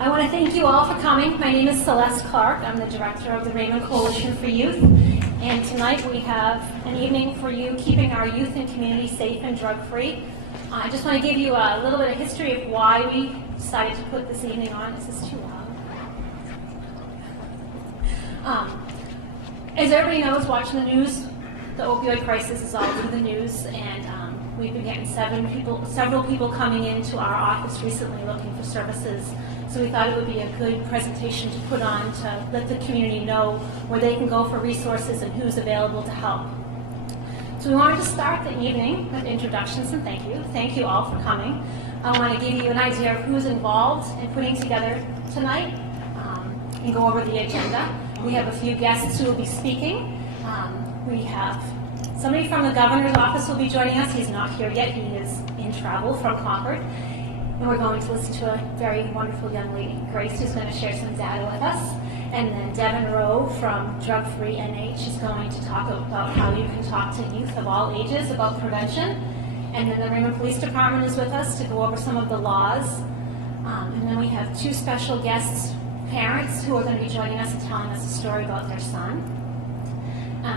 I want to thank you all for coming. My name is Celeste Clark. I'm the director of the Raymond Coalition for Youth. And tonight we have an evening for you keeping our youth and community safe and drug-free. I just want to give you a little bit of history of why we decided to put this evening on. Is this too loud? As everybody knows, watching the news, the opioid crisis is all over the news, and we've been getting several people coming into our office recently looking for services. So we thought it would be a good presentation to put on to let the community know where they can go for resources and who's available to help. So we wanted to start the evening with introductions and thank you. Thank you all for coming. I want to give you an idea of who's involved in putting together tonight and go over the agenda. We have a few guests who will be speaking. We have somebody from the governor's office will be joining us. He's not here yet. He is in travel from Concord. And we're going to listen to a very wonderful young lady, Grace, who's going to share some data with us. And then Devin Rowe from Drug Free NH is going to talk about how you can talk to youth of all ages about prevention. And then the Raymond Police Department is with us to go over some of the laws. And then we have two special guests, parents, who are going to be joining us and telling us a story about their son.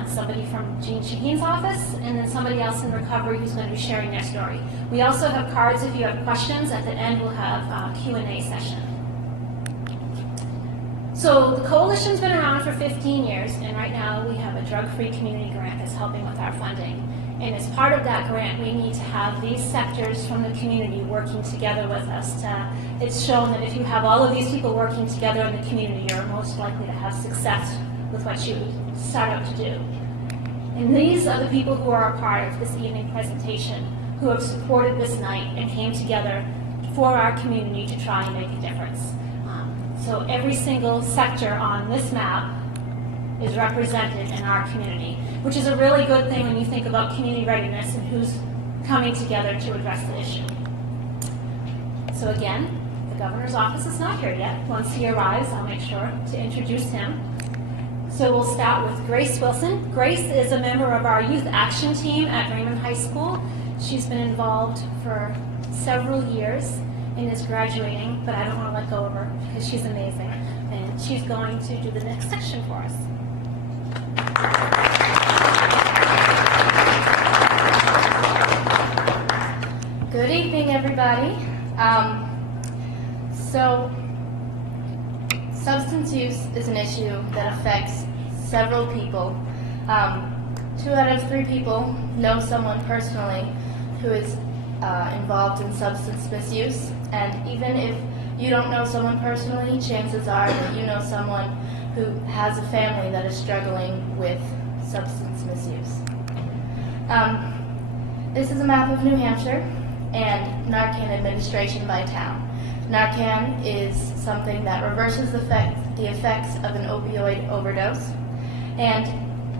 Somebody from Jean Shaheen's office, and then somebody else in recovery who's going to be sharing their story. We also have cards if you have questions. At the end, we'll have a Q&A session. So the coalition's been around for 15 years, and right now we have a drug-free community grant that's helping with our funding. And as part of that grant, we need to have these sectors from the community working together with us. It's shown that if you have all of these people working together in the community, you're most likely to have success with what you set out to do. And these are the people who are a part of this evening presentation, who have supported this night and came together for our community to try and make a difference. So every single sector on this map is represented in our community, which is a really good thing when you think about community readiness and who's coming together to address the issue. So again, the governor's office is not here yet. Once he arrives, I'll make sure to introduce him. So we'll start with Grace Wilson. Grace is a member of our youth action team at Raymond High School. She's been involved for several years and is graduating, but I don't want to let go of her because she's amazing. And she's going to do the next section for us. Good evening, everybody. Substance use is an issue that affects several people. 2 out of 3 people know someone personally who is involved in substance misuse, and even if you don't know someone personally, chances are that you know someone who has a family that is struggling with substance misuse. This is a map of New Hampshire and NARCAN administration by town. NARCAN is something that reverses the effects of an opioid overdose. And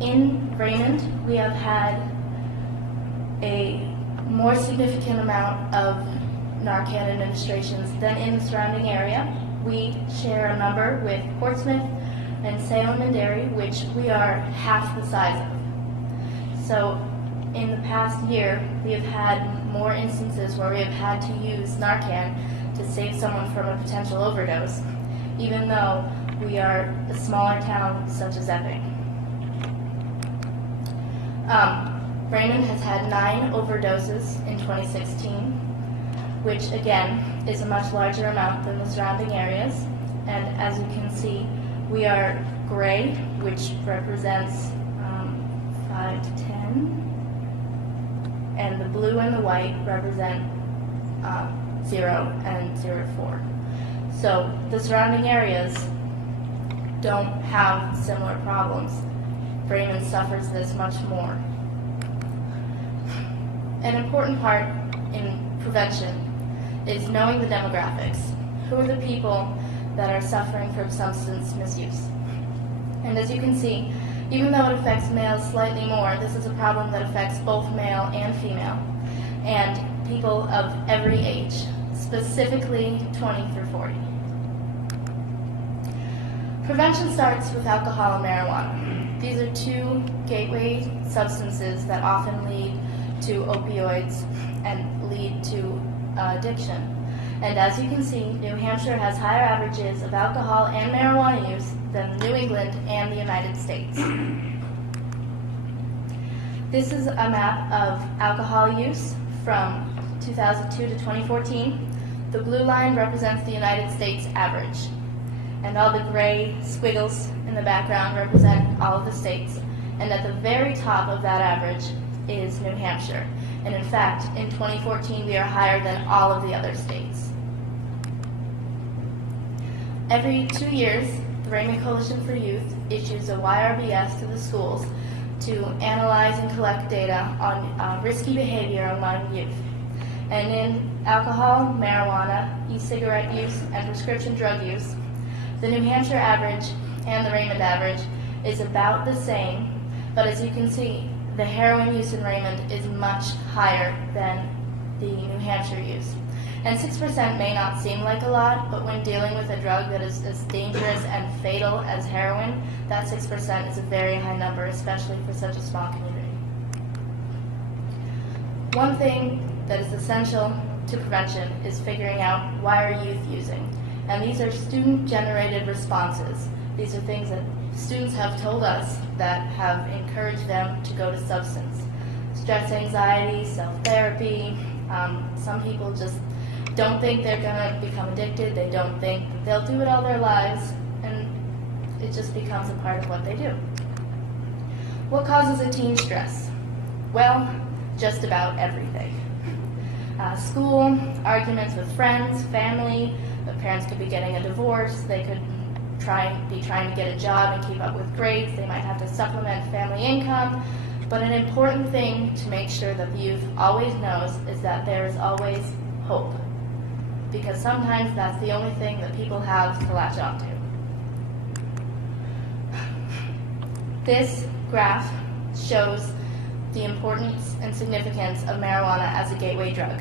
in Raymond, we have had a more significant amount of NARCAN administrations than in the surrounding area. We share a number with Portsmouth and Salem and Derry, which we are half the size of. So in the past year, we have had more instances where we have had to use NARCAN to save someone from a potential overdose, even though we are a smaller town such as Epping. Raymond has had 9 overdoses in 2016, which again is a much larger amount than the surrounding areas. And as you can see, we are gray, which represents 5 to 10, and the blue and the white represent 0 and 0 to 4. So the surrounding areas don't have similar problems. Raymond suffers this much more. An important part in prevention is knowing the demographics. Who are the people that are suffering from substance misuse? And as you can see, even though it affects males slightly more, this is a problem that affects both male and female, and people of every age, specifically 20 through 40. Prevention starts with alcohol and marijuana. These are 2 gateway substances that often lead to opioids and lead to addiction. And as you can see, New Hampshire has higher averages of alcohol and marijuana use than New England and the United States. This is a map of alcohol use from 2002 to 2014. The blue line represents the United States average, and all the gray squiggles in the background represent all of the states. And at the very top of that average is New Hampshire. And in fact, in 2014, we are higher than all of the other states. Every 2 years, the Raymond Coalition for Youth issues a YRBS to the schools to analyze and collect data on risky behavior among youth. And in alcohol, marijuana, e-cigarette use, and prescription drug use, the New Hampshire average and the Raymond average is about the same, but as you can see, the heroin use in Raymond is much higher than the New Hampshire use. And 6% may not seem like a lot, but when dealing with a drug that is as dangerous and fatal as heroin, that 6% is a very high number, especially for such a small community. One thing that is essential to prevention is figuring out why are youth using. And these are student-generated responses. These are things that students have told us that have encouraged them to go to substance. Stress, anxiety, self-therapy. Some people just don't think they're going to become addicted. They don't think that they'll do it all their lives, and it just becomes a part of what they do. What causes a teen stress? Well, just about everything. School, arguments with friends, family. The parents could be getting a divorce. They could be trying to get a job and keep up with grades. They might have to supplement family income. But an important thing to make sure that the youth always knows is that there is always hope. Because sometimes that's the only thing that people have to latch onto. This graph shows the importance and significance of marijuana as a gateway drug.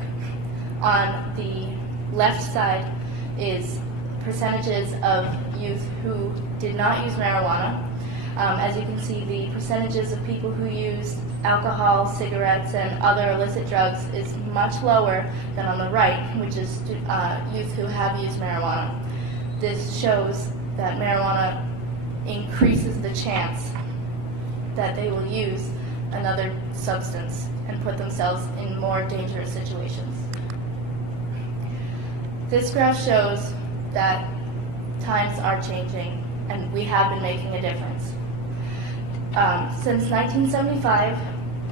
On the left side is percentages of youth who did not use marijuana. As you can see, the percentages of people who use alcohol, cigarettes, and other illicit drugs is much lower than on the right, which is youth who have used marijuana. This shows that marijuana increases the chance that they will use another substance and put themselves in more dangerous situations. This graph shows that times are changing and we have been making a difference. Since 1975,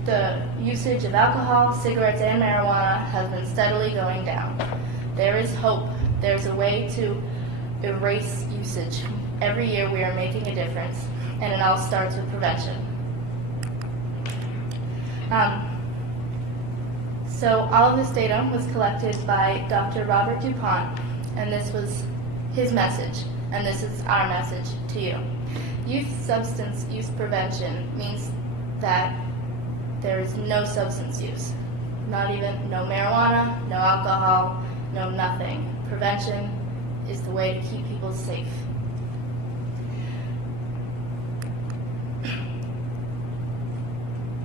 the usage of alcohol, cigarettes, and marijuana has been steadily going down. There is hope. There's a way to erase usage. Every year we are making a difference, and it all starts with prevention. So all of this data was collected by Dr. Robert DuPont, and this was his message, and this is our message to you. Youth substance use prevention means that there is no substance use, not even no marijuana, no alcohol, no nothing. Prevention is the way to keep people safe.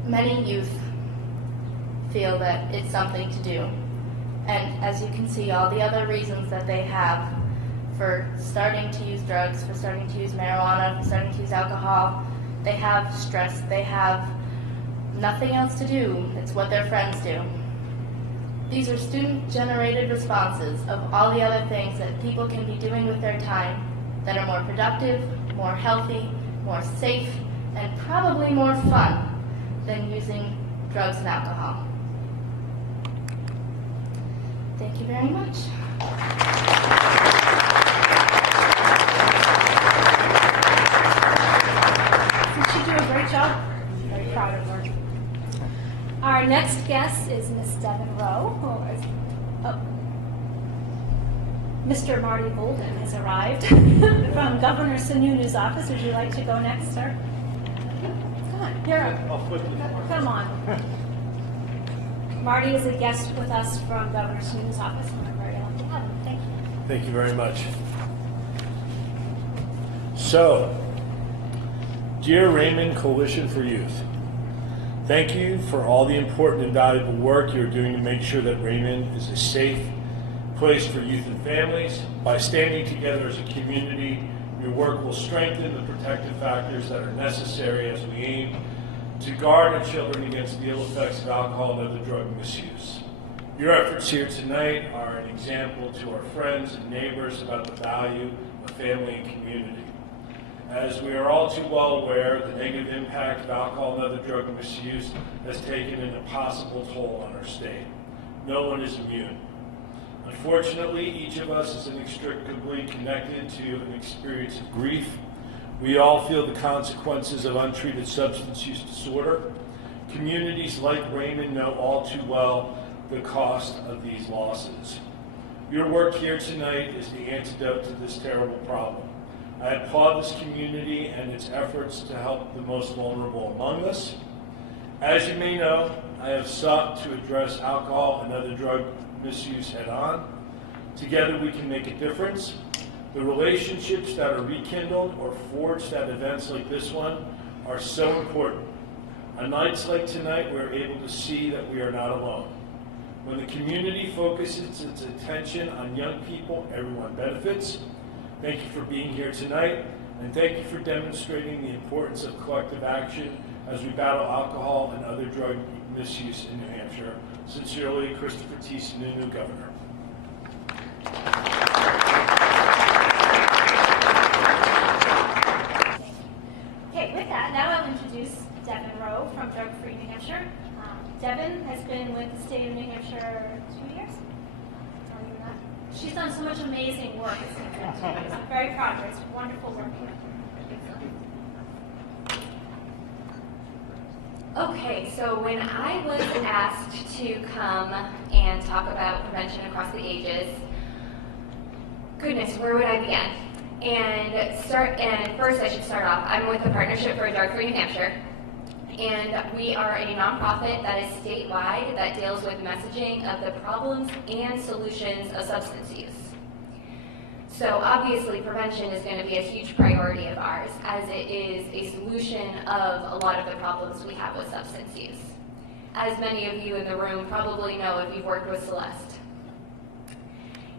Many youth feel that it's something to do, and as you can see, all the other reasons that they have for starting to use drugs, for starting to use marijuana, for starting to use alcohol, they have stress, they have nothing else to do. It's what their friends do. These are student-generated responses of all the other things that people can be doing with their time that are more productive, more healthy, more safe, and probably more fun than using drugs and alcohol. Thank you very much. Did you do a great job? Very proud of her. Our next guest is Miss Devin Rowe. Mr. Marty Bolden has arrived from Governor Sununu's office. Would you like to go next, sir? Come on, here. Come on. Marty is a guest with us from Governor Sununu's office, and we're very lucky to have him. Thank you. Thank you very much. So, dear Raymond Coalition for Youth, thank you for all the important and valuable work you're doing to make sure that Raymond is a safe place for youth and families. By standing together as a community, your work will strengthen the protective factors that are necessary as we aim to guard our children against the ill effects of alcohol and other drug misuse. Your efforts here tonight are an example to our friends and neighbors about the value of family and community. As we are all too well aware, the negative impact of alcohol and other drug misuse has taken an impossible toll on our state. No one is immune. Unfortunately, each of us is inextricably connected to an experience of grief. We all feel the consequences of untreated substance use disorder. Communities like Raymond know all too well the cost of these losses. Your work here tonight is the antidote to this terrible problem. I applaud this community and its efforts to help the most vulnerable among us. As you may know, I have sought to address alcohol and other drug misuse head on. Together we can make a difference. The relationships that are rekindled or forged at events like this one are so important. On nights like tonight, we're able to see that we are not alone. When the community focuses its attention on young people, everyone benefits. Thank you for being here tonight, and thank you for demonstrating the importance of collective action as we battle alcohol and other drug misuse in New Hampshire. Sincerely, Christopher T. Sununu, Governor. Okay, with that, now I'll introduce Devin Rowe from Drug Free New Hampshire. Devin has been with the state of New Hampshire 2 years. Not even that. She's done so much amazing work. I'm very proud of her. It's wonderful work here. Okay, so when I was asked to come and talk about prevention across the ages, goodness, where would I begin? And first I should start off, I'm with the Partnership for Drug Free New Hampshire, and we are a nonprofit that is statewide that deals with messaging of the problems and solutions of substance use. So obviously prevention is going to be a huge priority of ours, as it is a solution of a lot of the problems we have with substance use. As many of you in the room probably know if you've worked with Celeste.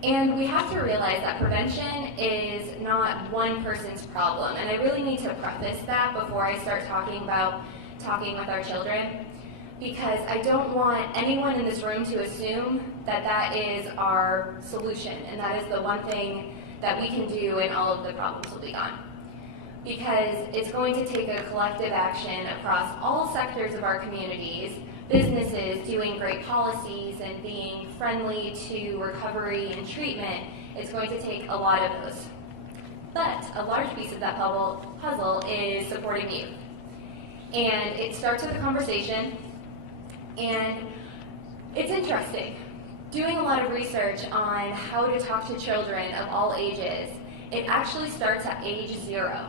And we have to realize that prevention is not one person's problem. And I really need to preface that before I start talking with our children, because I don't want anyone in this room to assume that that is our solution and that is the one thing that we can do and all of the problems will be gone. Because it's going to take a collective action across all sectors of our communities, businesses doing great policies and being friendly to recovery and treatment. It's going to take a lot of those. But a large piece of that puzzle is supporting youth. And it starts with a conversation, and it's interesting. Doing a lot of research on how to talk to children of all ages, it actually starts at age 0,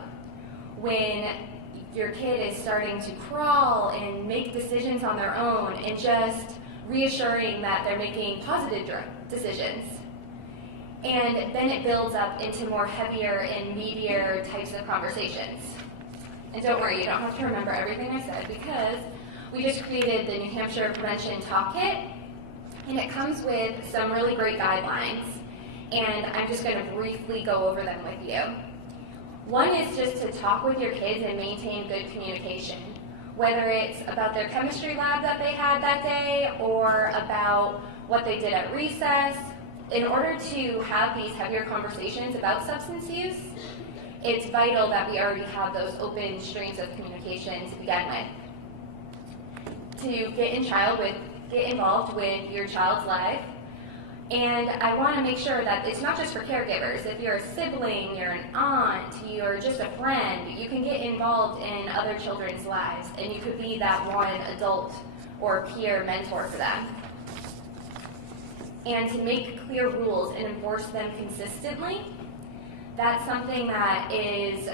when your kid is starting to crawl and make decisions on their own and just reassuring that they're making positive decisions. And then it builds up into more heavier and meatier types of conversations. And don't worry, you don't have to remember everything I said, because we just created the New Hampshire Prevention Talk Kit, and it comes with some really great guidelines, and I'm just going to briefly go over them with you. One is just to talk with your kids and maintain good communication, whether it's about their chemistry lab that they had that day or about what they did at recess. In order to have these heavier conversations about substance use, it's vital that we already have those open streams of communication to begin with. To get involved with your child's life. And I want to make sure that it's not just for caregivers. If you're a sibling, you're an aunt, you're just a friend, you can get involved in other children's lives, and you could be that one adult or peer mentor for them. And to make clear rules and enforce them consistently. That's something that is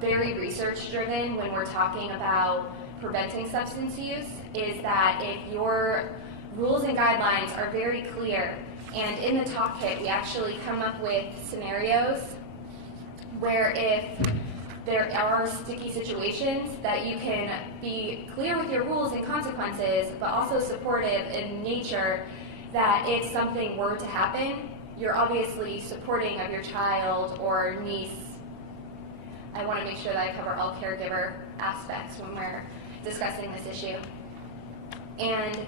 very research-driven when we're talking about preventing substance use, is that if your rules and guidelines are very clear, and in the talk kit we actually come up with scenarios where if there are sticky situations that you can be clear with your rules and consequences, but also supportive in nature, that if something were to happen, you're obviously supporting of your child or niece. I want to make sure that I cover all caregiver aspects when we're discussing this issue. And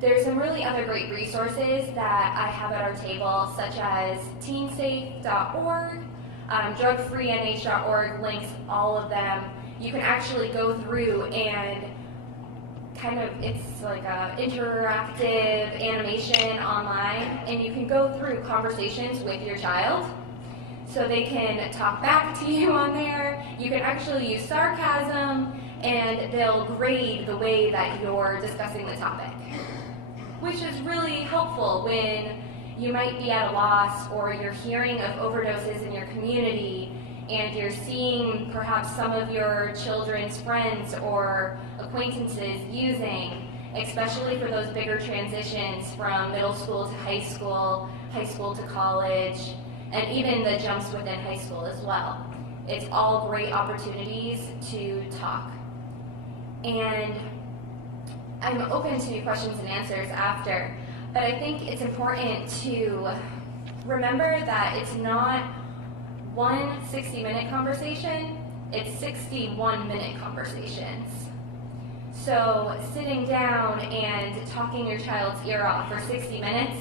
there's some really other great resources that I have at our table, such as teensafe.org, drugfreenh.org links all of them. You can actually go through and it's like an interactive animation online, and you can go through conversations with your child. So they can talk back to you on there. You can actually use sarcasm, and they'll grade the way that you're discussing the topic, which is really helpful when you might be at a loss or you're hearing of overdoses in your community and you're seeing perhaps some of your children's friends or acquaintances using, especially for those bigger transitions from middle school to high school to college, and even the jumps within high school as well. It's all great opportunities to talk. And I'm open to questions and answers after, but I think it's important to remember that it's not one 60-minute conversation, it's 61-minute conversations. So sitting down and talking your child's ear off for 60 minutes,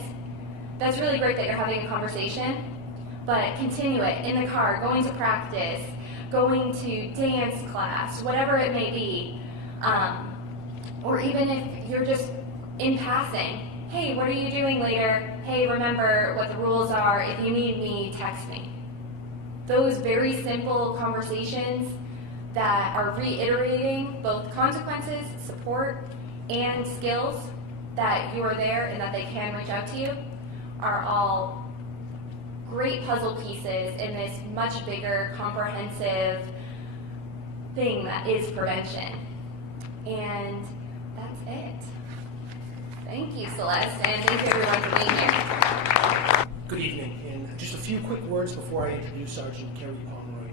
that's really great that you're having a conversation, but continue it in the car, going to practice, going to dance class, whatever it may be. Or even if you're just in passing, hey, what are you doing later? Hey, remember what the rules are. If you need me, text me. Those very simple conversations that are reiterating both consequences, support, and skills that you are there and that they can reach out to you are all great puzzle pieces in this much bigger, comprehensive thing that is prevention. And that's it. Thank you, Celeste, and thank you everyone for being here. Good evening, and just a few quick words before I introduce Sergeant Kerry Pomeroy.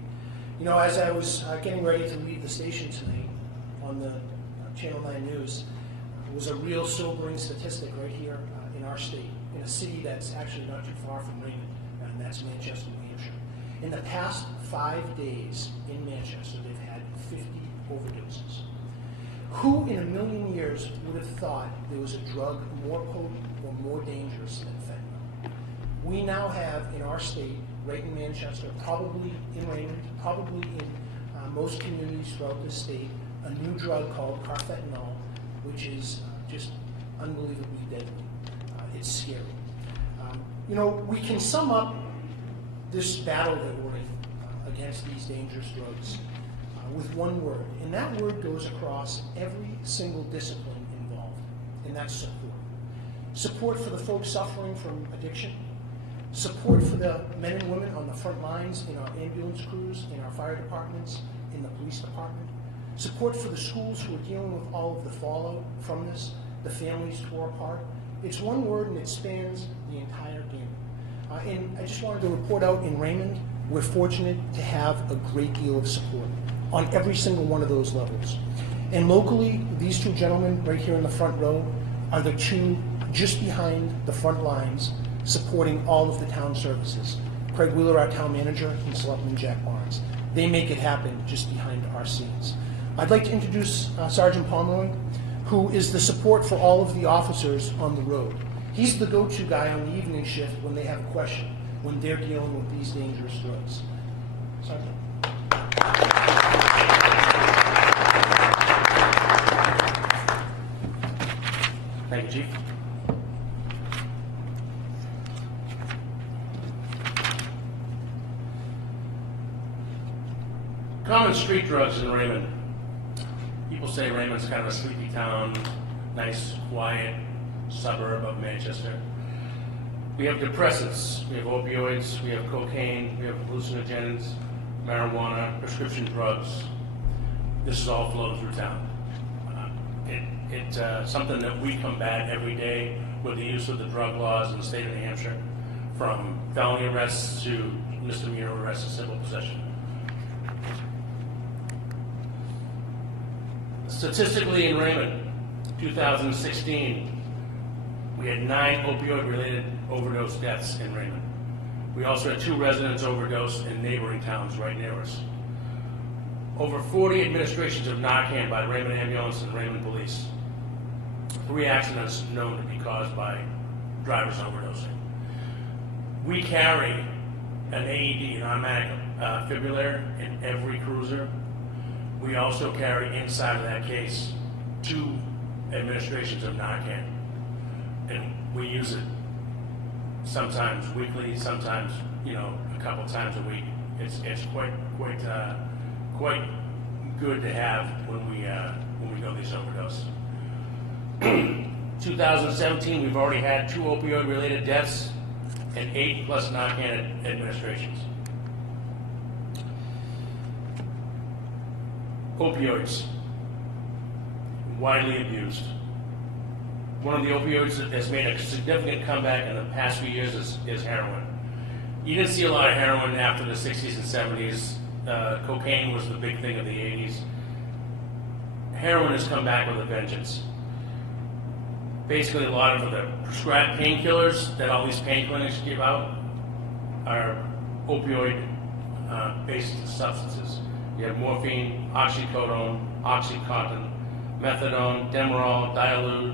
You know, as I was getting ready to leave the station tonight on the Channel 9 News, it was a real sobering statistic right here in our state, in a city that's actually not too far from Raymond, and that's Manchester, New Hampshire. In the past 5 days in Manchester, they've had 50 overdoses. Who in a million years would have thought there was a drug more potent or more dangerous than fentanyl? We now have in our state, right in Manchester, probably in Raymond, probably in most communities throughout the state, a new drug called carfentanil, which is just unbelievably deadly. It's scary. You know, we can sum up this battle that we're in against these dangerous drugs with one word, and that word goes across every single discipline involved, and that's support. Support for the folks suffering from addiction, support for the men and women on the front lines in our ambulance crews, in our fire departments, in the police department, support for the schools who are dealing with all of the fallout from this, the families tore apart. It's one word and it spans the entire gamut. And I just wanted to report out in Raymond, we're fortunate to have a great deal of support on every single one of those levels. And locally, these two gentlemen right here in the front row are the two just behind the front lines supporting all of the town services. Craig Wheeler, our town manager, and Selectman Jack Barnes. They make it happen just behind our scenes. I'd like to introduce Sergeant Pomeroy, who is the support for all of the officers on the road. He's the go-to guy on the evening shift when they have a question, when they're dealing with these dangerous drugs. Sergeant. Thank you, Chief. Common street drugs in Raymond. People say Raymond's kind of a sleepy town, nice, quiet suburb of Manchester. We have depressants, we have opioids, we have cocaine, we have hallucinogens, marijuana, prescription drugs. This is all flowing through town. It's something that we combat every day with the use of the drug laws in the state of New Hampshire, from felony arrests to misdemeanor arrests and civil possession. Statistically in Raymond, 2016, We had 9 opioid-related overdose deaths in Raymond. We also had 2 residents overdose in neighboring towns right near us. Over 40 administrations of NARCAN by Raymond Ambulance and Raymond Police. 3 accidents known to be caused by drivers overdosing. We carry an AED, an automatic defibrillator, in every cruiser. We also carry inside of that case 2 administrations of NARCAN. And we use it sometimes weekly, sometimes, a couple times a week. It's quite good to have when we go these overdoses. 2017, we've already had 2 opioid-related deaths and 8 plus NARCAN administrations. Opioids, widely abused. One of the opioids that has made a significant comeback in the past few years is heroin. You didn't see a lot of heroin after the 60s and 70s. Cocaine was the big thing of the 80s. Heroin has come back with a vengeance. Basically, a lot of the prescribed painkillers that all these pain clinics give out are opioid-based substances. You have morphine, oxycodone, OxyContin, methadone, Demerol, Dialute,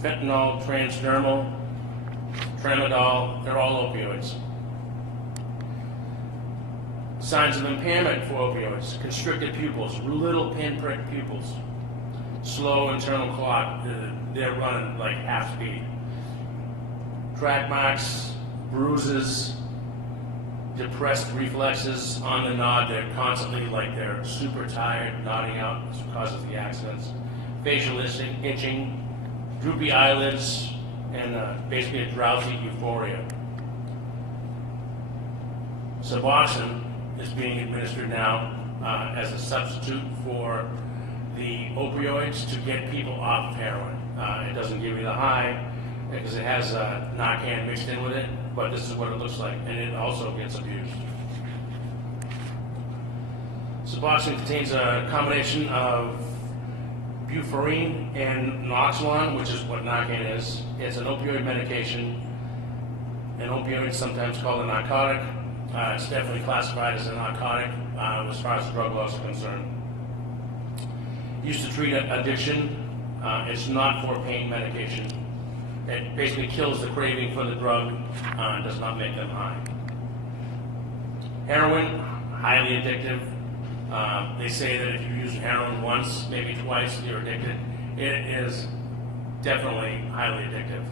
fentanyl, transdermal, tramadol, they're all opioids. Signs of impairment for opioids: constricted pupils, little pinprick pupils, slow internal clock, they're running like half speed. Track marks, bruises, depressed reflexes on the nod, they're constantly like they're super tired, nodding out, this causes the accidents. Facial itching, droopy eyelids, and basically a drowsy euphoria. Suboxone is being administered now as a substitute for the opioids to get people off of heroin. It doesn't give you the high because it has NARCAN mixed in with it, but this is what it looks like, and it also gets abused. Suboxone contains a combination of buforine and naloxone, which is what NARCAN is. It's an opioid medication. An opioid is sometimes called a narcotic. It's definitely classified as a narcotic as far as drug laws are concerned. Used to treat addiction. It's not for pain medication. It basically kills the craving for the drug and does not make them high. Heroin, highly addictive. They say that if you use heroin once, maybe twice, you're addicted. It is definitely highly addictive.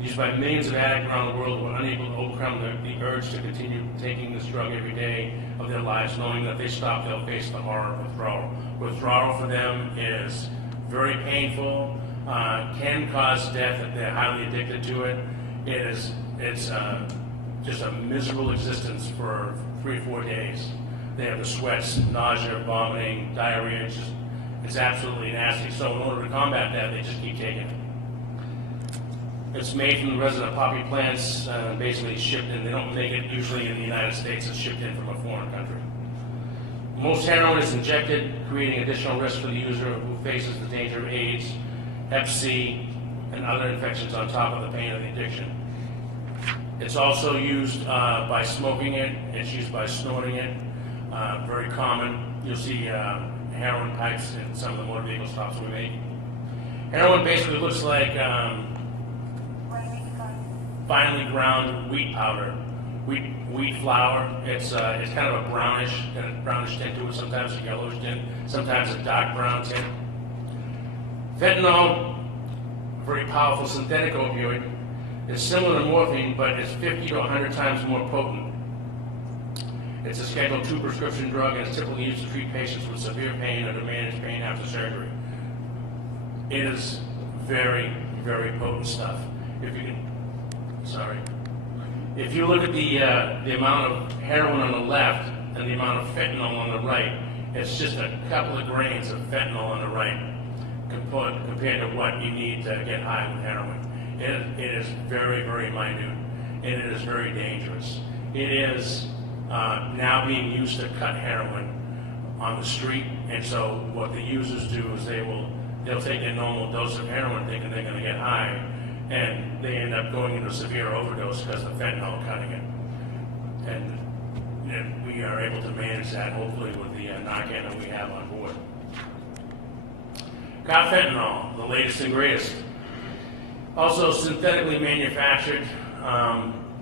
Used by millions of addicts around the world who are unable to overcome the urge to continue taking this drug every day of their lives, knowing that if they stop, they'll face the horror of withdrawal. Withdrawal for them is very painful, can cause death if they're highly addicted to it. It's just a miserable existence for 3 or 4 days. They have the sweats, nausea, vomiting, diarrhea. It's absolutely nasty. So in order to combat that, they just keep taking it. It's made from the resin of poppy plants, basically shipped in. They don't make it usually in the United States. It's shipped in from a foreign country. Most heroin is injected, creating additional risk for the user who faces the danger of AIDS, Hep C, and other infections on top of the pain of the addiction. It's also used by smoking it. It's used by snorting it. Very common. You'll see heroin pipes in some of the motor vehicle stops we make. Heroin basically looks like finely ground wheat powder, wheat flour. It's kind of a brownish tint to it, sometimes a yellowish tint, sometimes a dark brown tint. Fentanyl, a very powerful synthetic opioid, is similar to morphine, but it's 50 to 100 times more potent. It's a Schedule II prescription drug and is typically used to treat patients with severe pain or to manage pain after surgery. It is very, very potent stuff. If you look at the amount of heroin on the left and the amount of fentanyl on the right, it's just a couple of grains of fentanyl on the right compared to what you need to get high with heroin. It is very, very minute, and it is very dangerous. It is now being used to cut heroin on the street, and so what the users do is they'll take a normal dose of heroin thinking they're going to get high, and they end up going into a severe overdose because of fentanyl cutting it. And we are able to manage that, hopefully, with the NARCAN that we have on board. Fentanyl, the latest and greatest. Also synthetically manufactured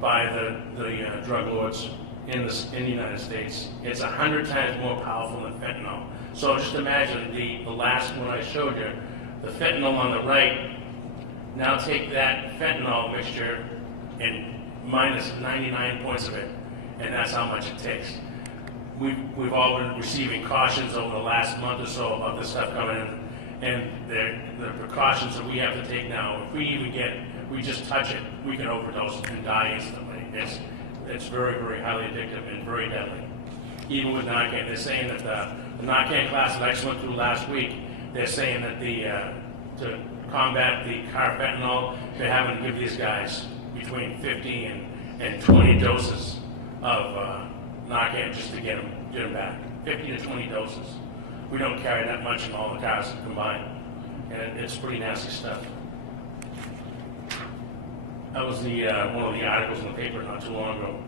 by the drug lords in the United States. It's 100 times more powerful than fentanyl. So just imagine the last one I showed you, the fentanyl on the right. Now take that fentanyl mixture and minus 99 points of it, and that's how much it takes. We've all been receiving cautions over the last month or so about this stuff coming in, and the precautions that we have to take now. If we just touch it, we can overdose and die instantly. It's very, very highly addictive and very deadly. Even with NARCAN, they're saying that the NARCAN class that I just went through last week, they're saying that to combat the carfentanil, they're having to give these guys between 50 and 20 doses of NARCAN just to get them back. 50 to 20 doses. We don't carry that much in all the cars combined, and it's pretty nasty stuff. That was one of the articles in the paper not too long ago.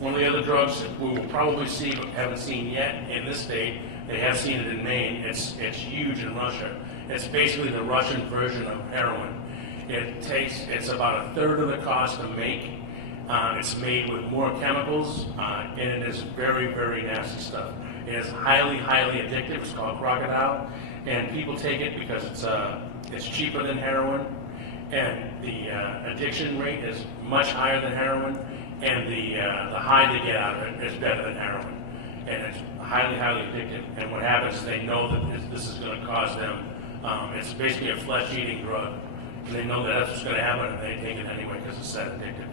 One of the other drugs that we will probably see but haven't seen yet in this state, they have seen it in Maine, it's huge in Russia. It's basically the Russian version of heroin. It's about a third of the cost to make. It's made with more chemicals, and it is very, very nasty stuff. It is highly, highly addictive. It's called crocodile, and people take it because it's cheaper than heroin, and the addiction rate is much higher than heroin, and the high they get out of it is better than heroin. And it's highly, highly addictive. And what happens is they know that this is going to cause them. It's basically a flesh-eating drug, and they know that that's what's going to happen, and they take it anyway because it's that addictive.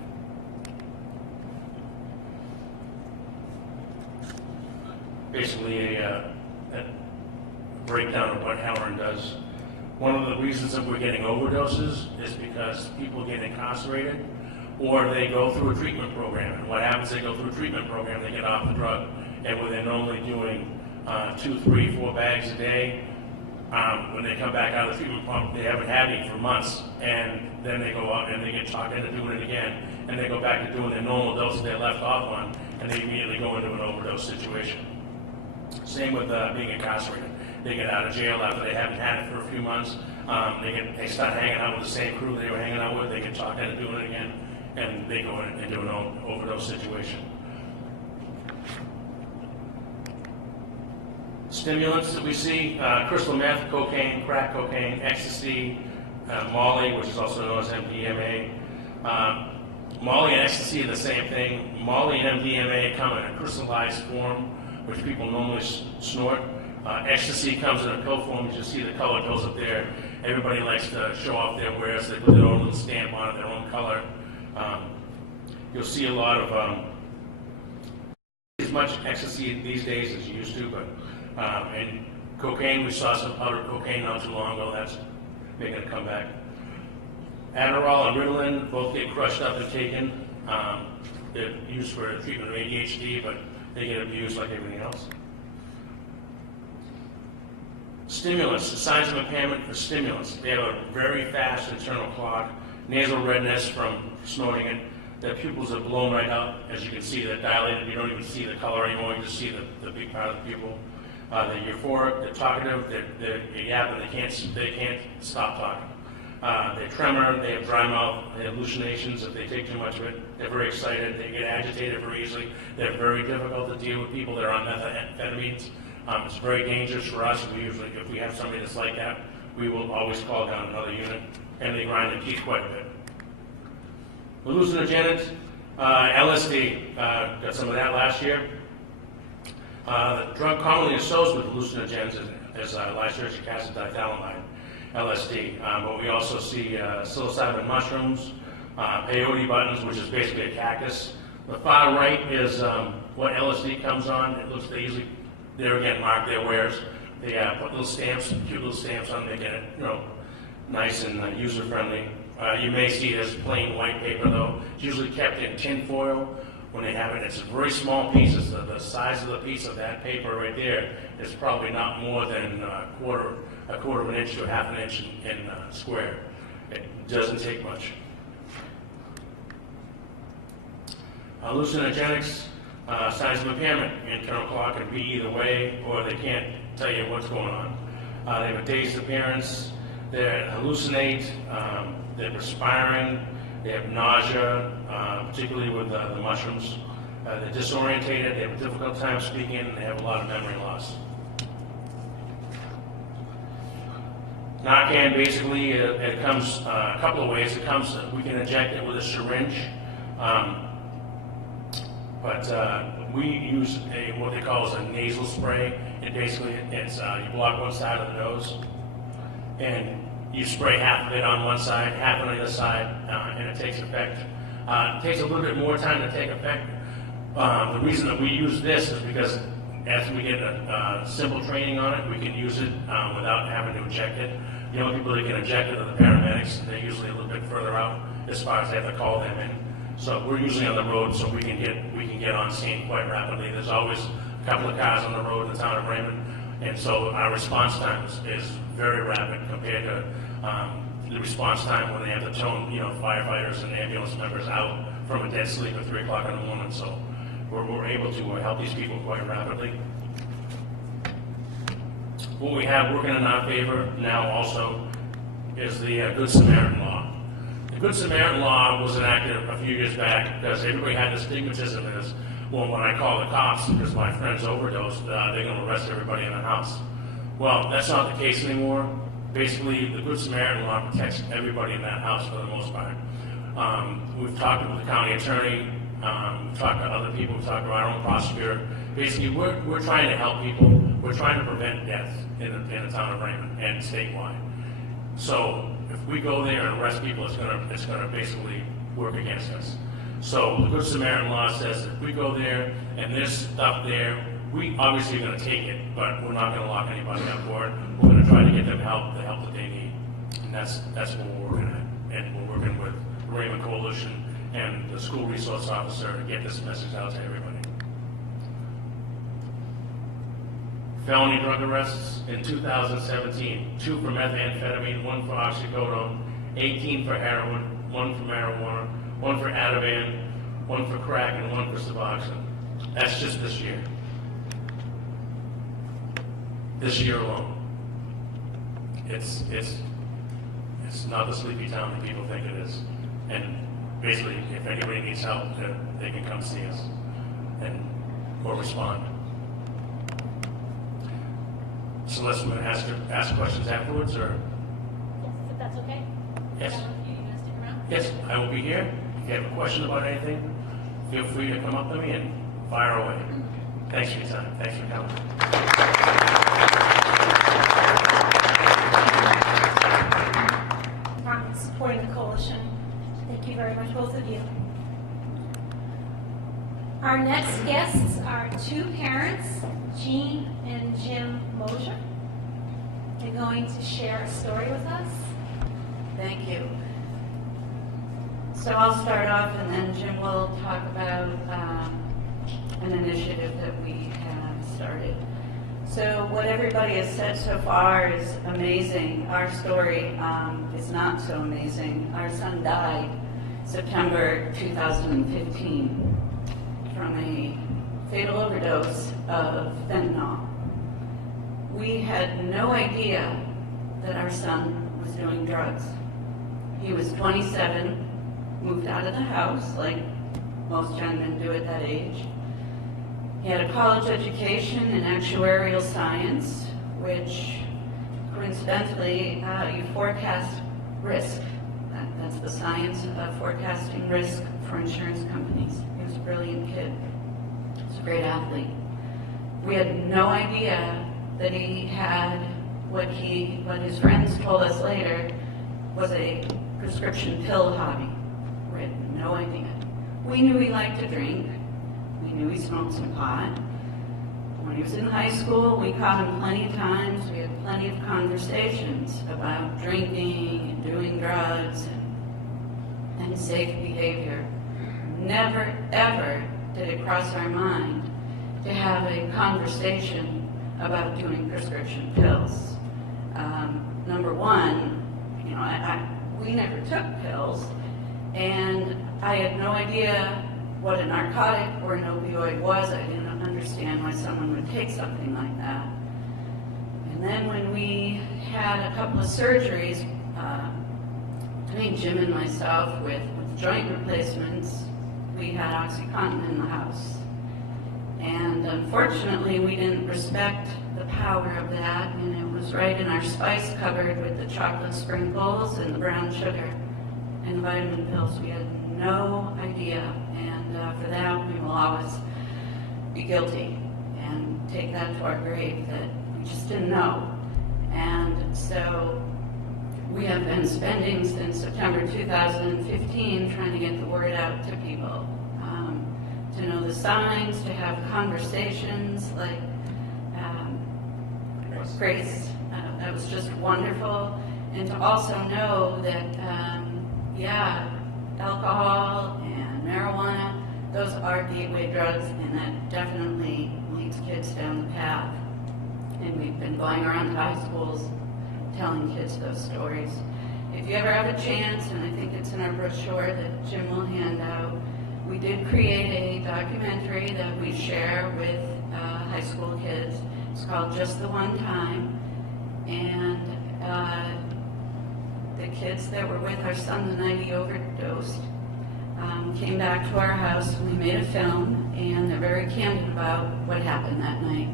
Basically a breakdown of what heroin does. One of the reasons that we're getting overdoses is because people get incarcerated or they go through a treatment program. And what happens, they go through a treatment program, they get off the drug, and when they're normally doing 2, 3, 4 bags a day, when they come back out of the treatment program, they haven't had any for months, and then they go out and they get talked into doing it again, and they go back to doing their normal dose they left off on, and they immediately go into an overdose situation. Same with being incarcerated. They get out of jail after they haven't had it for a few months. They start hanging out with the same crew they were hanging out with. They get talked into doing it again, and they go in and do an overdose situation. Stimulants that we see: crystal meth, cocaine, crack cocaine, ecstasy, Molly, which is also known as MDMA. Molly and ecstasy are the same thing. Molly and MDMA come in a crystallized form, which people normally snort. Ecstasy comes in a pill form. You just see the color goes up there. Everybody likes to show off their wares. They put their own little stamp on it, their own color. You'll see a lot of as much ecstasy these days as you used to, but and cocaine, we saw some powder cocaine not too long ago. That's making a comeback. Adderall and Ritalin both get crushed up and taken. They're used for the treatment of ADHD, but they get abused like everything else. Stimulants, the signs of impairment for stimulants. They have a very fast internal clock, nasal redness from snorting it. Their pupils are blown right out. As you can see, they're dilated. You don't even see the color anymore. You just see the big part of the pupil. They're euphoric, they're talkative, they're yapping. They can't stop talking. They tremor, they have dry mouth, they have hallucinations if they take too much of it. They're very excited, they get agitated very easily. They're very difficult to deal with people that are on methamphetamines. It's very dangerous for us. If we have somebody that's like that, we will always call down another unit, and they grind their teeth quite a bit. Hallucinogens, LSD, got some of that last year. The drug commonly associated with hallucinogens is lysergic acid diethylamide, LSD, but we also see psilocybin mushrooms, peyote buttons, which is basically a cactus. The far right is what LSD comes on. It looks, they're again mark their wares. They put little stamps, cute little stamps on them. They get it, nice and user friendly. You may see it as plain white paper though. It's usually kept in tin foil when they have it, it's a very small piece. It's the size of the piece of that paper right there is probably not more than a quarter of an inch to a half an inch in square. It doesn't take much. Hallucinogenics, signs of impairment. Internal clock can be either way, or they can't tell you what's going on. They have a dazed appearance, they hallucinate, they're perspiring, they have nausea, particularly with the mushrooms. They're disorientated, they have a difficult time speaking, and they have a lot of memory loss. NARCAN, basically, it comes a couple of ways. It comes, we can inject it with a syringe, but we use what they call a nasal spray. It basically, you block one side of the nose, and you spray half of it on one side, half on the other side, and it takes effect. It takes a little bit more time to take effect. The reason that we use this is because as we get a simple training on it, we can use it without having to inject it. The only people that can inject it are the paramedics, and they're usually a little bit further out as far as they have to call them in. So we're usually on the road, so we can get on scene quite rapidly. There's always a couple of cars on the road in the town of Raymond, and so our response time is very rapid compared to the response time when they have to tone, firefighters and ambulance members out from a dead sleep at 3 o'clock in the morning. So we're able to help these people quite rapidly. What we have working in our favor now also is the Good Samaritan Law. The Good Samaritan Law was enacted a few years back because everybody had this stigmatism as, well, when I call the cops because my friend's overdosed, they're going to arrest everybody in the house. Well, that's not the case anymore. Basically, the Good Samaritan Law protects everybody in that house for the most part. We've talked with the county attorney, we've talked to other people, we've talked to our own prosecutor. Basically, we're trying to help people. We're trying to prevent death in the town of Raymond and statewide. So if we go there and arrest people, it's gonna basically work against us. So the Good Samaritan Law says if we go there and there's stuff there, we obviously are going to take it, but we're not going to lock anybody up for it. We're going to try to get them the help that they need, and that's what we're working at. And we're working with Raymond Coalition and the school resource officer to get this message out to everybody. Felony drug arrests in 2017, 2 for methamphetamine, 1 for oxycodone, 18 for heroin, 1 for marijuana, 1 for Ativan, 1 for crack, and 1 for Suboxone. That's just this year. This year alone. It's not the sleepy town that people think it is. And basically, if anybody needs help, they can come see us or respond. So let's ask questions afterwards, or? Yes, if that's okay. Yes. You gonna stick around? Yes, I will be here. If you have a question about anything, feel free to come up to me and fire away. Thanks for your time. Thanks for coming. Department supporting the coalition. Thank you very much, both of you. Our next guests are 2 parents, Jean and Jim Mosier. They're going to share a story with us. Thank you. So I'll start off, and then Jim will talk about an initiative that we have started. So what everybody has said so far is amazing. Our story is not so amazing. Our son died September 2015 from a fatal overdose of fentanyl. We had no idea that our son was doing drugs. He was 27, moved out of the house like most young men do at that age. He had a college education in actuarial science, which coincidentally, you forecast risk. That's the science of forecasting risk for insurance companies. He was a brilliant kid. He was a great athlete. We had no idea that he had what his friends told us later was a prescription pill hobby. We had no idea. We knew he liked to drink. We knew he smoked some pot. When he was in high school, we caught him plenty of times. We had plenty of conversations about drinking and doing drugs and safe behavior. Never, ever did it cross our mind to have a conversation about doing prescription pills. Number one, we never took pills, and I had no idea what a narcotic or an opioid was. I didn't understand why someone would take something like that. And then when we had a couple of surgeries, Jim and myself, with joint replacements, we had OxyContin in the house. And unfortunately, we didn't respect the power of that, and it was right in our spice cupboard with the chocolate sprinkles and the brown sugar and the vitamin pills. We had no idea, and for that, we will always be guilty and take that to our grave, that we just didn't know. And so we have been spending since September 2015 trying to get the word out to people, to know the signs, to have conversations like Grace. That was just wonderful. And to also know that, alcohol and marijuana, those are gateway drugs, and that definitely leads kids down the path. And we've been going around to high schools telling kids those stories. If you ever have a chance, and I think it's in our brochure that Jim will hand out, we did create a documentary that we share with high school kids. It's called Just the One Time. And the kids that were with our son the night he overdosed came back to our house, and we made a film, and they're very candid about what happened that night.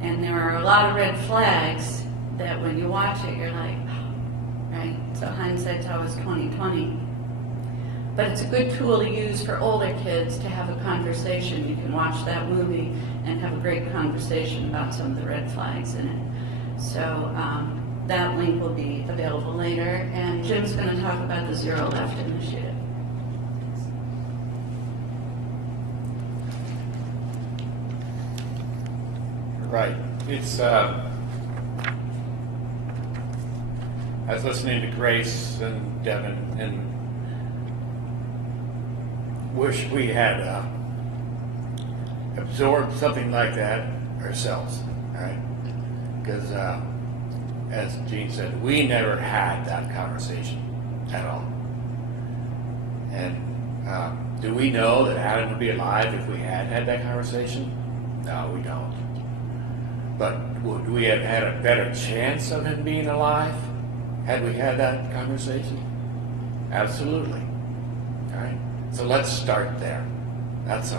And there are a lot of red flags that when you watch it, you're like, oh, right? So hindsight's always 20/20. But it's a good tool to use for older kids to have a conversation. You can watch that movie and have a great conversation about some of the red flags in it. So that link will be available later. And Jim's going to talk about the Zero Left initiative. Right. It's, I was listening to Grace and Devin and wish we had absorbed something like that ourselves, right? Because, as Gene said, we never had that conversation at all. And do we know that Adam would be alive if we had had that conversation? No, we don't. But would we have had a better chance of him being alive had we had that conversation? Absolutely. All right? So let's start there. That's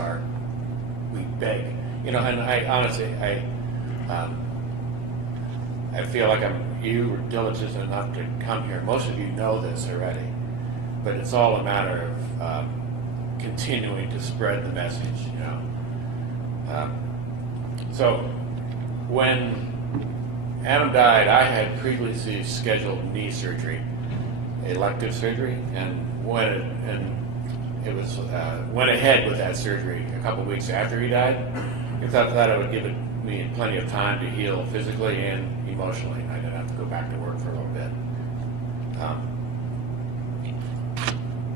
we beg. And I honestly, I feel like you were diligent enough to come here. Most of you know this already, but it's all a matter of continuing to spread the message, So when Adam died, I had previously scheduled knee surgery, elective surgery, and went ahead with that surgery a couple weeks after he died, because I thought it would give me plenty of time to heal physically and emotionally. I didn't have to go back to work for a little bit.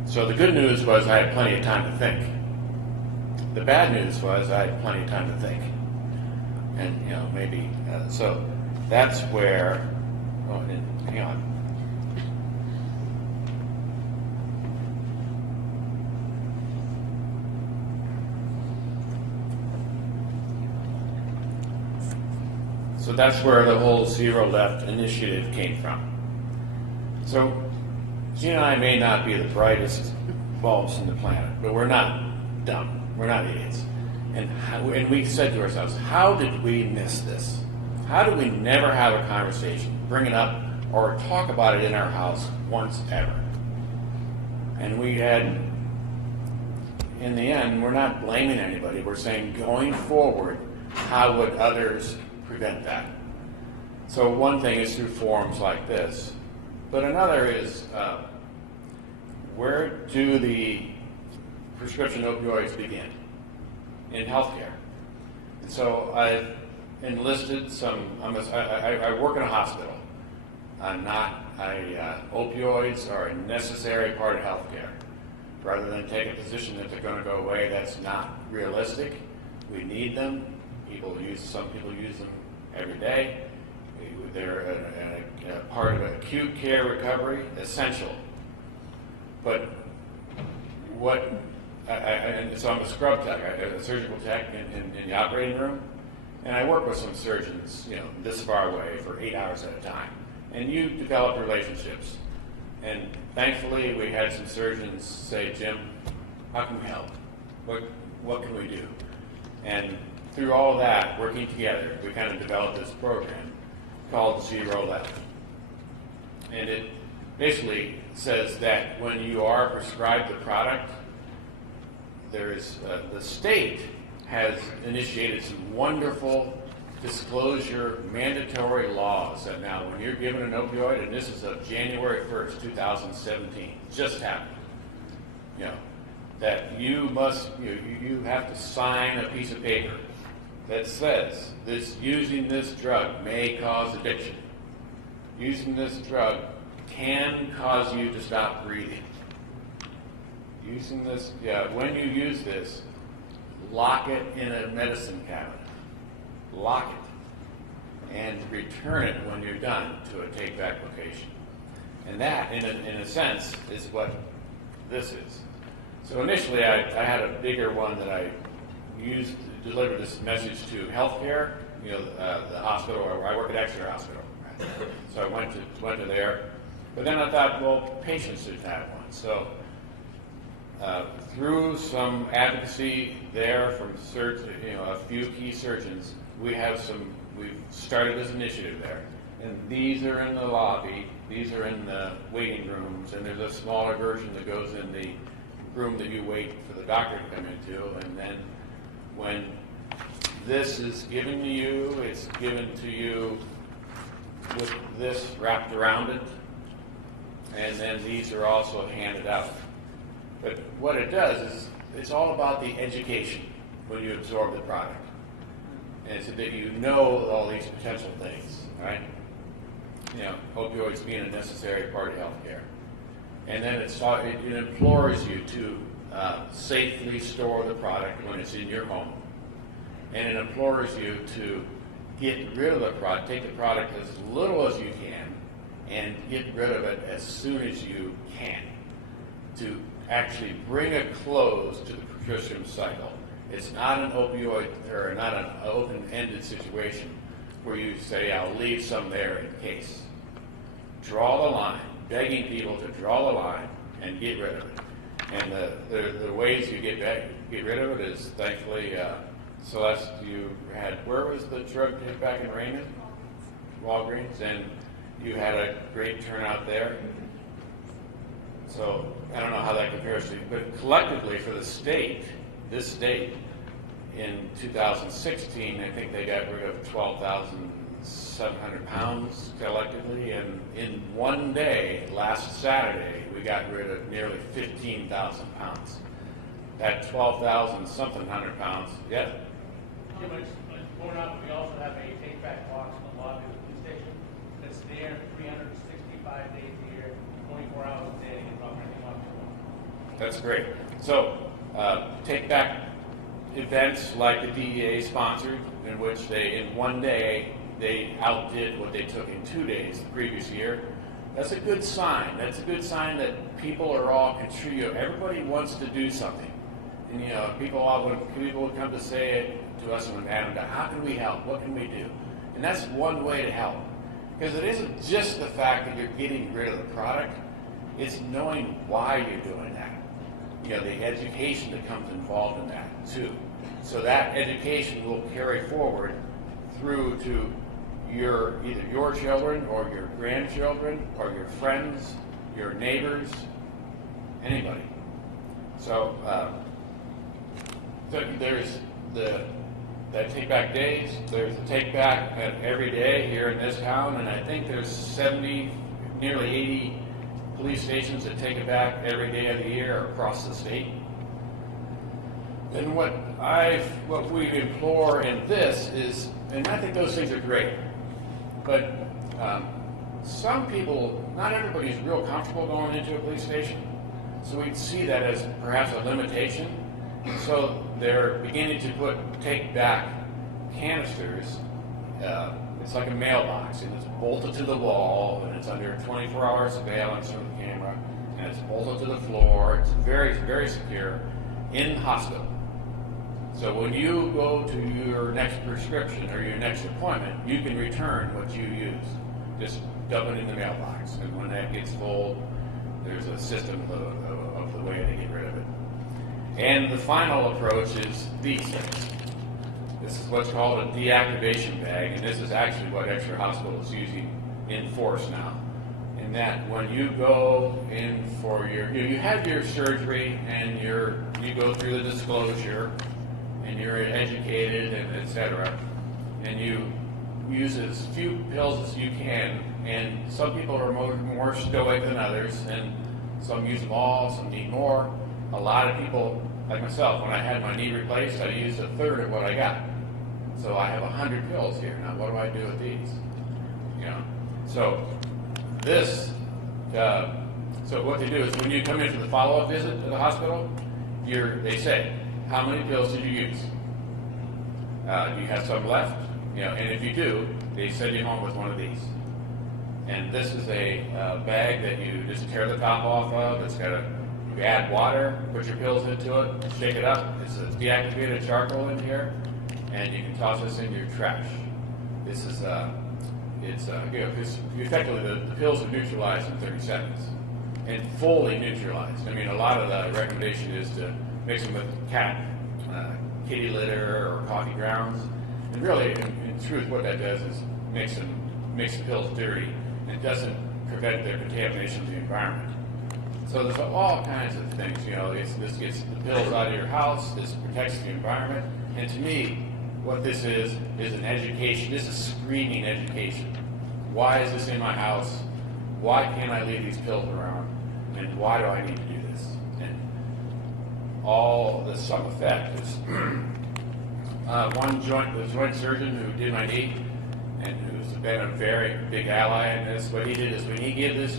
So the good news was I had plenty of time to think. The bad news was I had plenty of time to think. And, maybe, so that's where, hang on. So that's where the whole Zero Left initiative came from. So Gene and I may not be the brightest bulbs in the planet, but we're not dumb. We're not idiots. And we said to ourselves, how did we miss this? How did we never have a conversation, bring it up, or talk about it in our house once ever? And we had, in the end, we're not blaming anybody. We're saying, going forward, how would others prevent that? So one thing is through forums like this, but another is where do the prescription opioids begin? In healthcare. And so I've enlisted I work in a hospital. Opioids are a necessary part of healthcare. rather than take a position that they're going to go away. That's not realistic. We need them. Some people use them every day. They're a part of acute care recovery, essential. But so I'm a scrub tech, a surgical tech in the operating room, and I work with some surgeons, this far away for 8 hours at a time. And you develop relationships. And thankfully, we had some surgeons say, Jim, how can we help? What can we do? And through all of that, working together, we kind of developed this program called Zero Left. And it basically says that when you are prescribed the product, the state has initiated some wonderful disclosure mandatory laws that now when you're given an opioid, and this is of January 1st, 2017, just happened, that you have to sign a piece of paper that says using this drug may cause addiction. Using this drug can cause you to stop breathing. When you use this, lock it in a medicine cabinet. Lock it. And return it when you're done to a take-back location. And that, in a sense, is what this is. So initially, I had a bigger one that I used to deliver this message to healthcare, the hospital, or I work at Exeter Hospital. Right? So I went to there. But then I thought, well, patients should have one. So through some advocacy there from a few key surgeons, we've started this initiative there. And these are in the lobby, these are in the waiting rooms, and there's a smaller version that goes in the room that you wait for the doctor to come into. And then when this is given to you, it's given to you with this wrapped around it. And then these are also handed out. But what it does is it's all about the education when you absorb the product. And so that you know all these potential things, right? Opioids being a necessary part of healthcare. And then it implores you to safely store the product when it's in your home. And it implores you to get rid of the product, take the product as little as you can, and get rid of it as soon as you can, to actually bring a close to the prescription cycle. It's not an opioid, or not an open-ended situation where you say, I'll leave some there in case. Draw the line, begging people to draw the line and get rid of it. And the ways you get rid of it is, thankfully, Celeste, where was the drug take back in Raymond? Walgreens, and you had a great turnout there. So I don't know how that compares to, but collectively for the state, this state, in 2016, I think they got rid of 12,700 pounds collectively, and in one day, last Saturday, we got rid of nearly 15,000 pounds. That 12,000-something hundred pounds, yeah. Jim, I just point out, we also have a take-back box in the lobby of the police station that's there 365 days a year, 24 hours a day, and drop anything off your wall. That's great. So, take-back events like the DEA sponsored, in which in one day, they outdid what they took in 2 days the previous year. That's a good sign. That's a good sign that people are all contributing. Everybody wants to do something. And people would come to say it to us when Adam died, how can we help? What can we do? And that's one way to help. Because it isn't just the fact that you're getting rid of the product, it's knowing why you're doing that. The education that comes involved in that too. So that education will carry forward through to either your children or your grandchildren or your friends, your neighbors, anybody. So there's that take back days. There's the take back every day here in this town, and I think there's nearly 80 police stations that take it back every day of the year across the state. And what we implore in this is, and I think those things are great, but some people, not everybody's real comfortable going into a police station. So we see that as perhaps a limitation. So they're beginning to take back canisters. It's like a mailbox, and it's bolted to the wall, and it's under 24-hour surveillance from the camera, and it's bolted to the floor. It's very, very secure in the hospital. So when you go to your next prescription or your next appointment, you can return what you use. Just dump it in the mailbox, and when that gets full, there's a system of the way to get rid of it. And the final approach is these things. This is what's called a deactivation bag, and this is actually what Exeter Hospital is using in force now. In that when you go in for you have your surgery and you go through the disclosure and you're educated and etc. and you use as few pills as you can, and some people are more stoic than others, and some use them all, some need more. A lot of people, like myself, when I had my knee replaced, I used a third of what I got. So I have 100 pills here. Now what do I do with these? You know, so this, so what they do is when you come in for the follow-up visit to the hospital, they say, how many pills did you use? Do you have some left? You know, and if you do, they send you home with one of these. And this is a bag that you just tear the top off of. It's got you add water, put your pills into it, shake it up. It's a deactivated charcoal in here, and you can toss this in your trash. This is effectively the pills are neutralized in 30 seconds, and fully neutralized. I mean, a lot of the recommendation is to mix them with kitty litter or coffee grounds. And really, in truth, what that does is makes the pills dirty. It doesn't prevent their contamination of the environment. So there's all kinds of things. You know, this gets the pills out of your house. This protects the environment. And to me, what this is an education. This is screening education. Why is this in my house? Why can't I leave these pills around? And why do I need to do this? And all the sum effect is the joint surgeon who did my knee and who's been a very big ally in this. What he did is when he gave this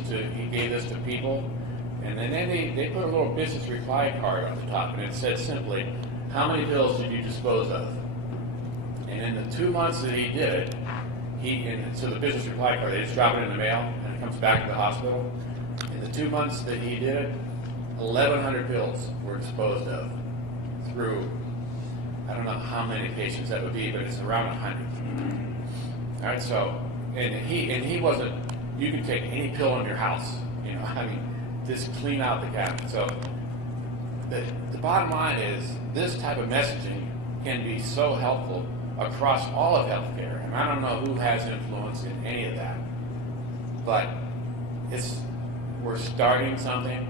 to people, and then they put a little business reply card on the top, and it said simply, how many pills did you dispose of? And in the 2 months that he did it, so the business reply card, they just drop it in the mail, and it comes back to the hospital. In the 2 months that he did it, 1,100 pills were disposed of through, I don't know how many patients that would be, but it's around 100. All right, so, and he wasn't, you can take any pill in your house, you know, I mean, just clean out the cabinet. So the bottom line is this type of messaging can be so helpful across all of healthcare. And I don't know who has influence in any of that, but we're starting something,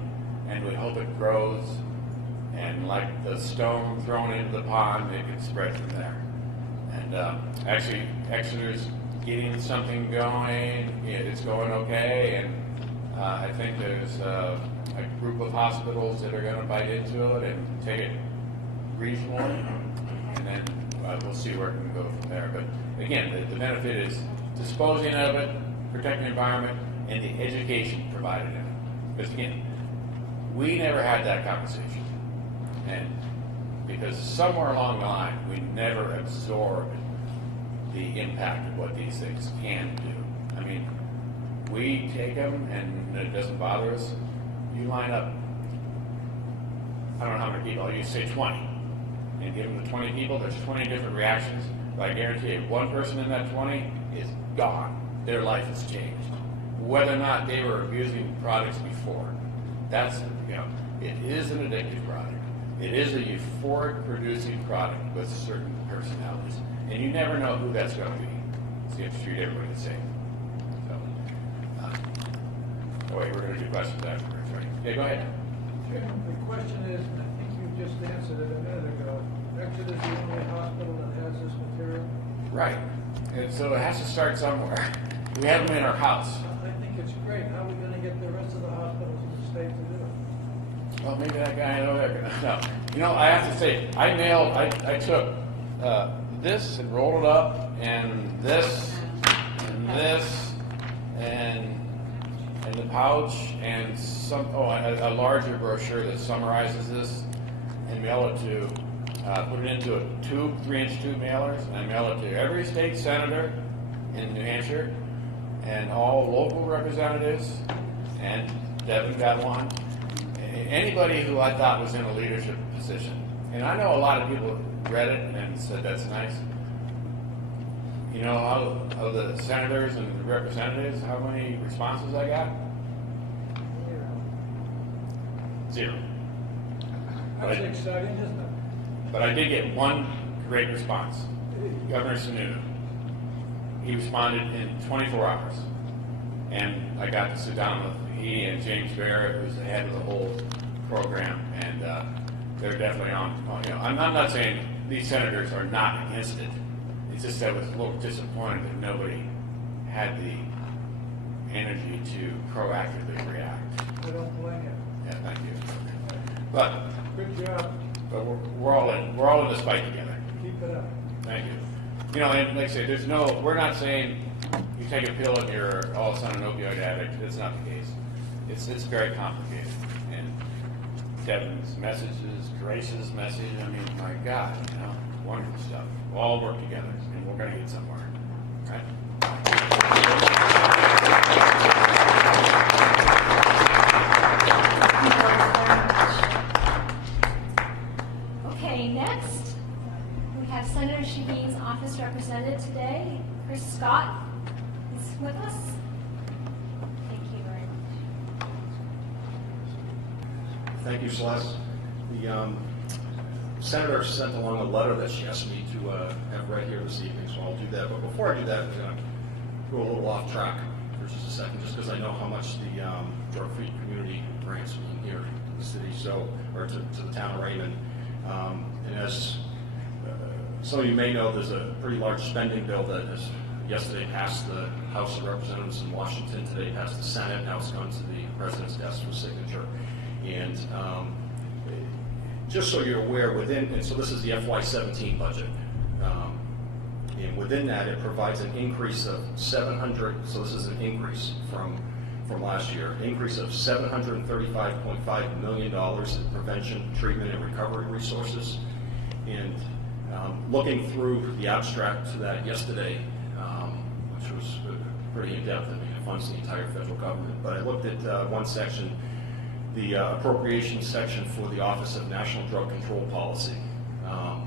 and we hope it grows. And like the stone thrown into the pond, it can spread from there. And actually, Exeter's getting something going. It's going okay, and I think there's a group of hospitals that are going to bite into it and take it regionally, and then we'll see where it can go from there. But again, the benefit is disposing of it, protecting the environment, and the education provided in it. Because again, we never had that conversation, and because somewhere along the line we never absorbed the impact of what these things can do. I mean, we take them and it doesn't bother us. You line up, I don't know how many people, you say 20, and give them the 20 people, there's 20 different reactions, but I guarantee you, one person in that 20 is gone. Their life has changed. Whether or not they were abusing products before. That's, it is an addictive product. It is a euphoric producing product with certain personalities. And you never know who that's going to be. So you have to treat everybody the same. So, wait, we're going to do questions afterwards, right? Yeah, go ahead. The question is, I think you just answered it a minute ago. Exeter is the only hospital that has this material? Right. And so it has to start somewhere. We have them in our house. I think it's great. How are we going to get the rest of the hospitals in the state to do it? Well, maybe that guy over there. No. I have to say, I took this and rolled it up, and this, and this, and in the pouch and a larger brochure that summarizes this, and mail it to, put it into a 3-inch tube mailers, and I mail it to every state senator in New Hampshire and all local representatives, and Devin got one. Anybody who I thought was in a leadership position. And I know a lot of people read it and said that's nice. You know, of the senators and the representatives, how many responses I got? Zero. That's exciting, isn't it? But I did get one great response. Governor Sununu. He responded in 24 hours. And I got to sit down with he and James Barrett, who's the head of the whole program, and they're definitely on. You know, I'm not saying these senators are not against it. It's just that I was a little disappointed that nobody had the energy to proactively react. I don't blame you. Yeah, thank you. But Good job. we're all in this fight together. Keep it up. Thank you. You know, and like I say, we're not saying you take a pill and you're all of a sudden an opioid addict. That's not the case. It's very complicated. And Devin's messages, Grace's message, I mean, my God, you know, wonderful stuff. We'll all work together, and we're going to get somewhere. Right? Okay, next, we have Senator Shaheen's office representative today, Chris Scott, is with us. Thank you very much. Thank you, Celeste. The Senator sent along a letter that she asked me to have read here this evening, so I'll do that. But before I do that, I'm going to go a little off track for just a second, just because I know how much the drug-free community grants mean here in the city, or to the town of Raymond. And as some of you may know, there's a pretty large spending bill that has yesterday passed the House of Representatives in Washington, today passed the Senate, now it's gone to the President's desk for signature. And just so you're aware, and so this is the FY17 budget, and within that it provides an increase of 700, so this is an increase from last year, an increase of $735.5 million in prevention, treatment, and recovery resources. And looking through the abstract to that yesterday, which was pretty in-depth, I mean, it funds the entire federal government, but I looked at one section, the appropriations section for the Office of National Drug Control Policy. A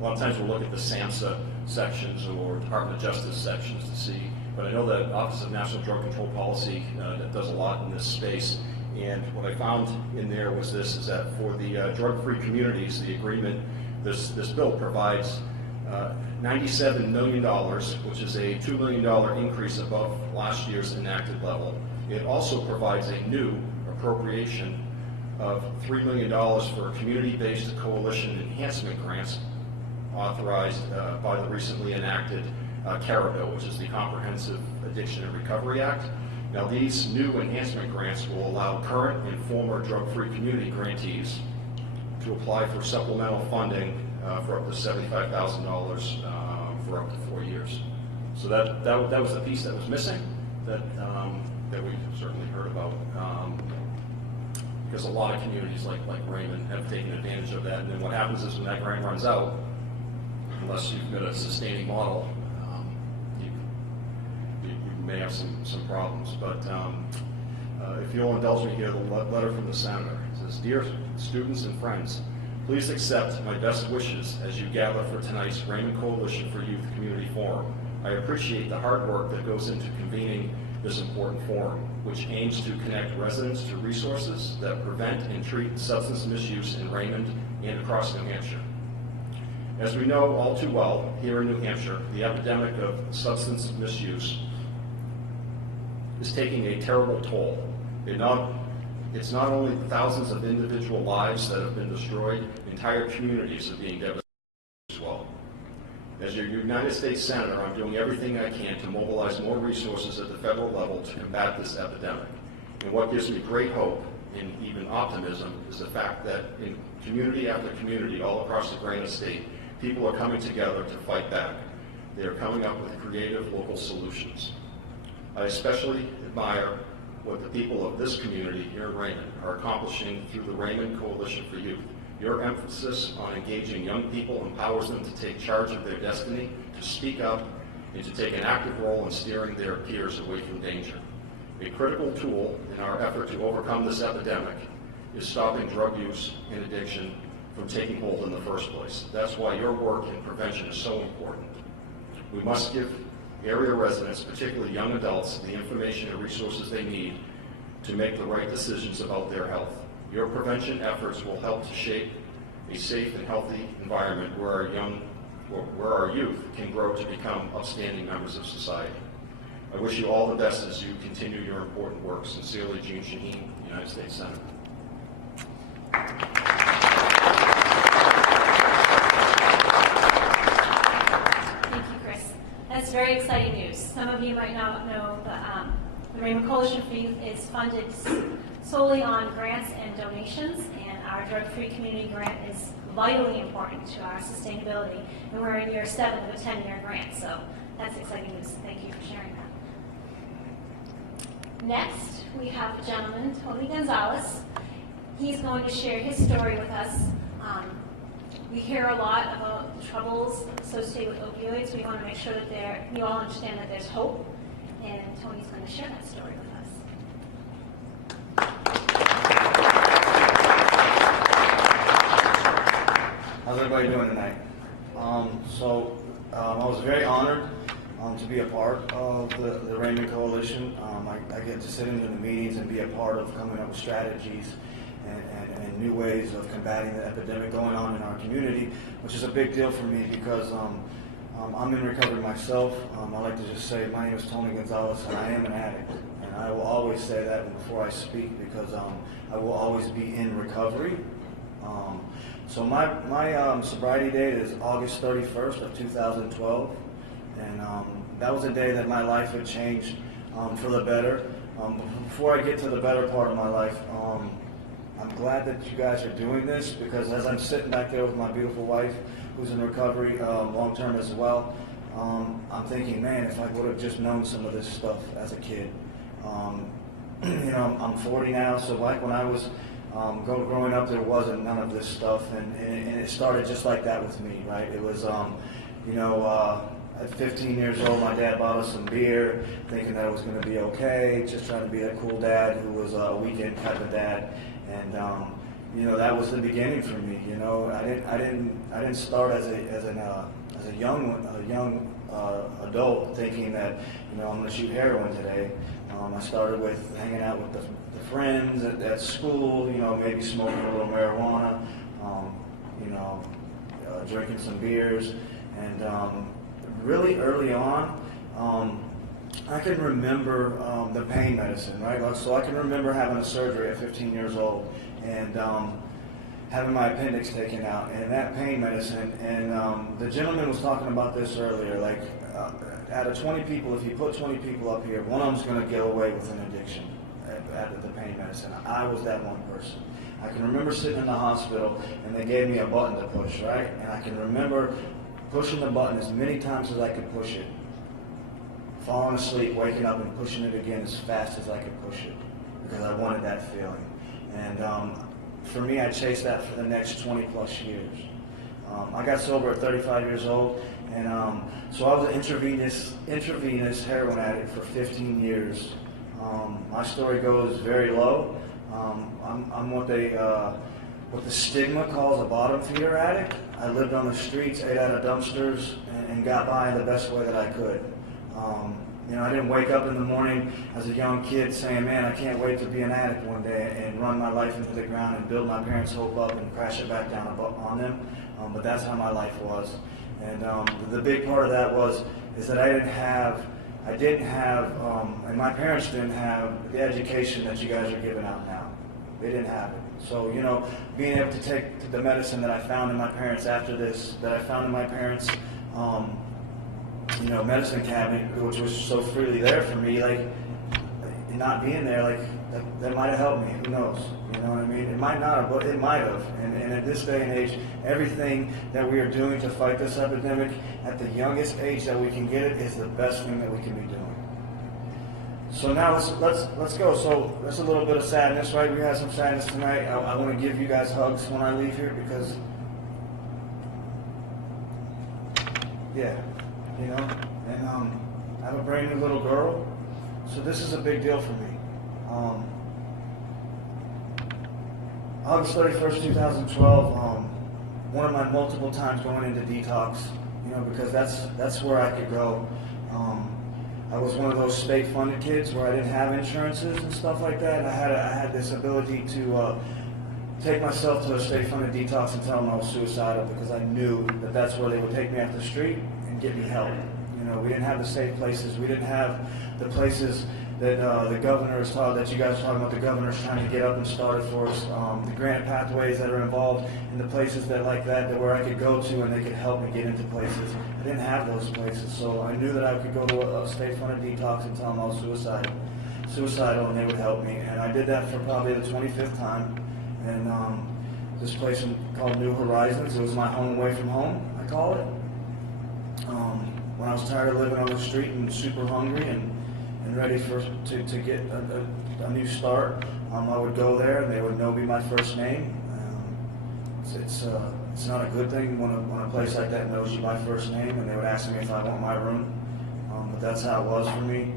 lot of times we'll look at the SAMHSA sections or Department of Justice sections to see, but I know that Office of National Drug Control Policy that does a lot in this space. And what I found in there was this, is that for the drug-free communities, the agreement, this bill provides $97 million, which is a $2 million increase above last year's enacted level. It also provides a new appropriation of $3 million for community-based coalition enhancement grants authorized by the recently enacted CARA bill, which is the Comprehensive Addiction and Recovery Act. Now, these new enhancement grants will allow current and former drug-free community grantees to apply for supplemental funding for up to $75,000 for up to 4 years. So that was the piece that was missing that we certainly heard about. Because a lot of communities like Raymond have taken advantage of that, and then what happens is when that grant runs out, unless you've got a sustaining model, you may have some problems. But if you'll indulge me here, the letter from the Senator says, "Dear students and friends, please accept my best wishes as you gather for tonight's Raymond Coalition for Youth Community Forum. I appreciate the hard work that goes into convening this important forum, which aims to connect residents to resources that prevent and treat substance misuse in Raymond and across New Hampshire. As we know all too well, here in New Hampshire, the epidemic of substance misuse is taking a terrible toll. It's not only the thousands of individual lives that have been destroyed, entire communities are being devastated as well. As your United States Senator, I'm doing everything I can to mobilize more resources at the federal level to combat this epidemic. And what gives me great hope and even optimism is the fact that in community after community all across the Granite State, people are coming together to fight back. They are coming up with creative local solutions. I especially admire what the people of this community here in Raymond are accomplishing through the Raymond Coalition for Youth. Your emphasis on engaging young people empowers them to take charge of their destiny, to speak up, and to take an active role in steering their peers away from danger. A critical tool in our effort to overcome this epidemic is stopping drug use and addiction from taking hold in the first place. That's why your work in prevention is so important. We must give area residents, particularly young adults, the information and resources they need to make the right decisions about their health. Your prevention efforts will help to shape a safe and healthy environment where our youth can grow to become upstanding members of society. I wish you all the best as you continue your important work. Sincerely, Gene Shaheen, United States Senator. That's very exciting news. Some of you might not know that the Raymond Coalition for Youth is funded solely on grants and donations, and our drug-free community grant is vitally important to our sustainability, and we're in year 7 of a 10-year grant, so that's exciting news. Thank you for sharing that. Next, we have a gentleman, Tony Gonzalez. He's going to share his story with us. We hear a lot about the troubles associated with opioids. We want to make sure that you all understand that there's hope, and Tony's going to share that story with us. How's everybody doing tonight? I was very honored to be a part of the Raymond Coalition. I get to sit in the meetings and be a part of coming up with strategies and new ways of combating the epidemic going on in our community, which is a big deal for me because I'm in recovery myself. I like to just say my name is Tony Gonzalez and I am an addict. And I will always say that before I speak because I will always be in recovery. So my sobriety date is August 31st of 2012. And that was a day that my life had changed for the better. Before I get to the better part of my life, I'm glad that you guys are doing this because as I'm sitting back there with my beautiful wife, who's in recovery long-term as well, I'm thinking, man, if I would have just known some of this stuff as a kid. I'm 40 now, so like when I was growing up, there wasn't none of this stuff, and it started just like that with me, right? It was, at 15 years old, my dad bought us some beer, thinking that it was going to be okay, just trying to be that cool dad who was a weekend type of dad. And that was the beginning for me. I didn't start as a young adult thinking that I'm going to shoot heroin today. I started with hanging out with the friends at school. Maybe smoking a little marijuana. Drinking some beers, and really early on, I can remember the pain medicine, right? So I can remember having a surgery at 15 years old and having my appendix taken out, and that pain medicine. And the gentleman was talking about this earlier, like out of 20 people, if you put 20 people up here, one of them's going to get away with an addiction at the pain medicine. I was that one person. I can remember sitting in the hospital and they gave me a button to push, right? And I can remember pushing the button as many times as I could push it, falling asleep, waking up and pushing it again as fast as I could push it because I wanted that feeling. And for me, I chased that for the next 20 plus years. I got sober at 35 years old, and so I was an intravenous heroin addict for 15 years. My story goes very low. I'm what the stigma calls a bottom feeder addict. I lived on the streets, ate out of dumpsters, and got by the best way that I could. I didn't wake up in the morning as a young kid saying, man, I can't wait to be an addict one day and run my life into the ground and build my parents' hope up and crash it back down on them. But that's how my life was. And the big part of that is that I didn't have, and my parents didn't have the education that you guys are giving out now. They didn't have it. So, being able to take the medicine that I found in my parents after this, that I found in my parents' medicine cabinet, which was so freely there for me, like, not being there, like, that might have helped me. Who knows? You know what I mean? It might not have, but it might have. And at this day and age, everything that we are doing to fight this epidemic at the youngest age that we can get it is the best thing that we can be doing. So now let's go. So that's a little bit of sadness, right? We had some sadness tonight. I want to give you guys hugs when I leave here because, yeah, you know, and I have a brand new little girl, so this is a big deal for me. August 31st, 2012. One of my multiple times going into detox, you know, because that's where I could go. I was one of those state-funded kids where I didn't have insurances and stuff like that. And I had this ability to take myself to a state-funded detox and tell them I was suicidal because I knew that that's where they would take me off the street and get me help. You know, we didn't have the safe places. We didn't have the places that the governor is talking, that you guys are talking about. The governor's trying to get up and start it for us. The grant pathways that are involved in the places that like that where I could go to and they could help me get into places. I didn't have those places, so I knew that I could go to a state-funded detox and tell them I was suicidal, and they would help me. And I did that for probably the 25th time. And this place called New Horizons. It was my home away from home, I call it. When I was tired of living on the street and super hungry and ready to get a new start, I would go there and they would know me my first name. It's not a good thing when a place like that knows you by first name, and they would ask me if I want my room, but that's how it was for me.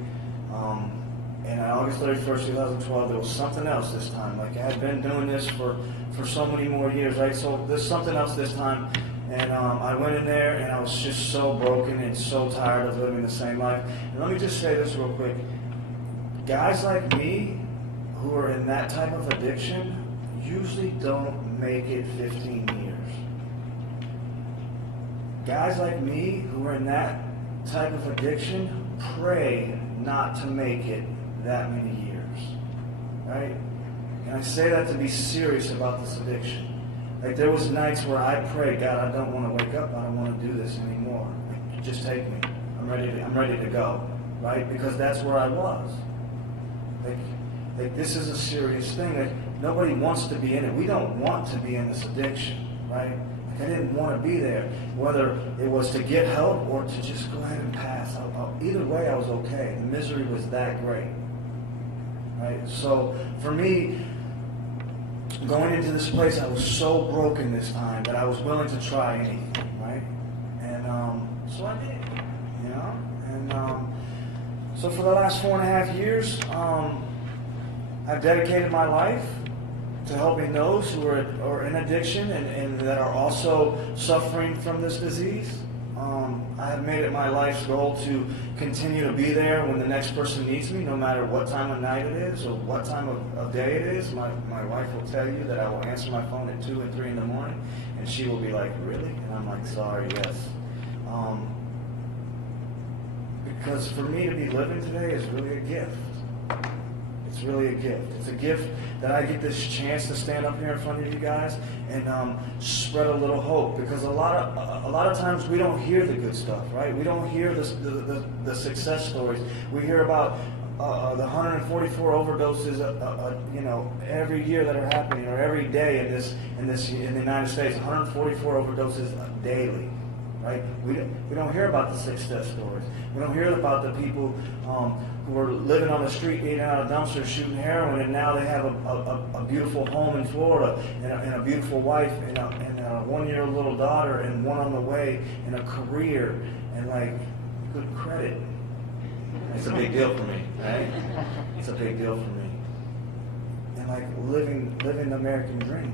And on August 31st, 2012, there was something else this time. Like I had been doing this for so many more years, right? So there's something else this time. And I went in there and I was just so broken and so tired of living the same life. And let me just say this real quick. Guys like me who are in that type of addiction usually don't make it 15 years. Guys like me who are in that type of addiction pray not to make it that many years, right? And I say that to be serious about this addiction. Like there was nights where I prayed, God, I don't want to wake up. I don't want to do this anymore. Like, just take me. I'm ready to go, right? Because that's where I was. Like this is a serious thing. Like, nobody wants to be in it. We don't want to be in this addiction, right? Like, I didn't want to be there. Whether it was to get help or to just go ahead and pass. Either way, I was okay. The misery was that great, right? So for me, going into this place, I was so broken this time that I was willing to try anything, right? And so I did, you know? And so for the last 4.5 years, I've dedicated my life to helping those who are in addiction and that are also suffering from this disease. I have made it my life's goal to continue to be there when the next person needs me, no matter what time of night it is or what time of day it is. My wife will tell you that I will answer my phone at 2 and 3 in the morning, and she will be like, really? And I'm like, sorry, yes. Because for me to be living today is really a gift. It's really a gift. It's a gift that I get this chance to stand up here in front of you guys and spread a little hope. Because a lot of times we don't hear the good stuff, right? We don't hear the success stories. We hear about the 144 overdoses, you know, every year that are happening, or every day in the United States. 144 overdoses daily. Right? We don't hear about the success stories. We don't hear about the people who are living on the street, eating out of dumpsters, shooting heroin, and now they have a beautiful home in Florida, and a beautiful wife, and a 1-year-old little daughter, and one on the way, and a career, and like good credit. It's a big deal for me, right? It's a big deal for me. And like living the American dream.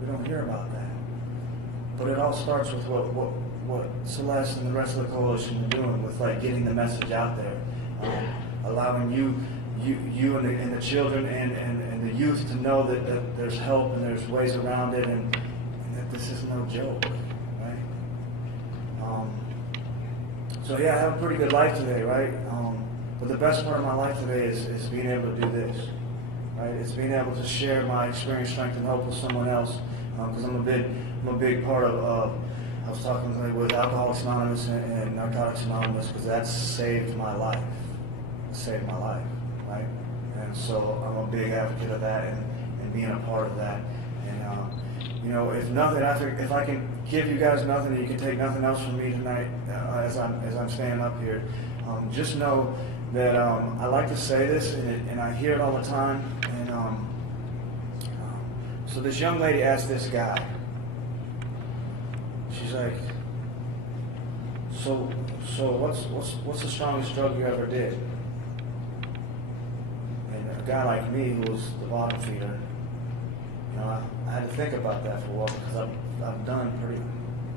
We don't hear about that. But it all starts with what Celeste and the rest of the coalition are doing with like getting the message out there, allowing you and the children and the youth to know that there's help and there's ways around it, and that this is no joke, right? So yeah, I have a pretty good life today, right? But the best part of my life today is being able to do this, right? It's being able to share my experience, strength, and hope with someone else. Because I'm a big part of, I was talking with Alcoholics Anonymous and Narcotics Anonymous, because that saved my life. It saved my life, right? And so I'm a big advocate of that and being a part of that. And, you know, if nothing, if I can give you guys nothing, and you can take nothing else from me tonight as I'm standing up here. Just know that I like to say this, and I hear it all the time. And so this young lady asked this guy. She's like, "So what's the strongest drug you ever did?" And a guy like me, who was the bottom feeder, you know, I had to think about that for a while because I've done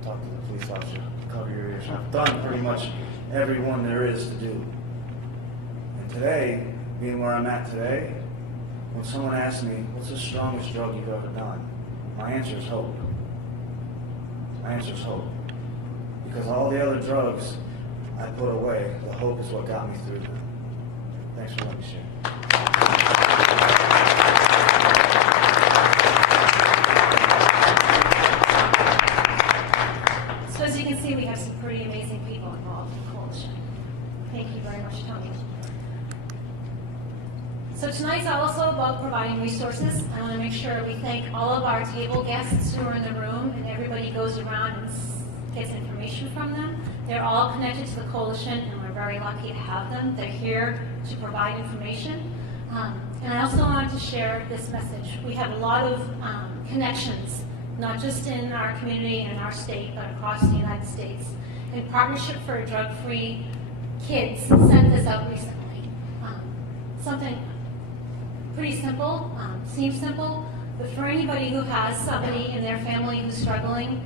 talk to the police officer, cover your ears. I've done pretty much every one there is to do. And today, being where I'm at today, when someone asks me, what's the strongest drug you've ever done? My answer is hope. My answer is hope. Because all the other drugs I put away, the hope is what got me through them. Thanks for letting me share. So as you can see, we have some pretty amazing people involved in the coalition. Thank you very much, Tony. So tonight's also about providing resources. I want to make sure we thank all of our table guests who are in the room, and everybody goes around and gets information from them. They're all connected to the coalition, and we're very lucky to have them. They're here to provide information. And I also wanted to share this message. We have a lot of connections, not just in our community and our state, but across the United States. In Partnership for Drug-Free Kids sent this out recently. Something pretty simple, seems simple, but for anybody who has somebody in their family who's struggling,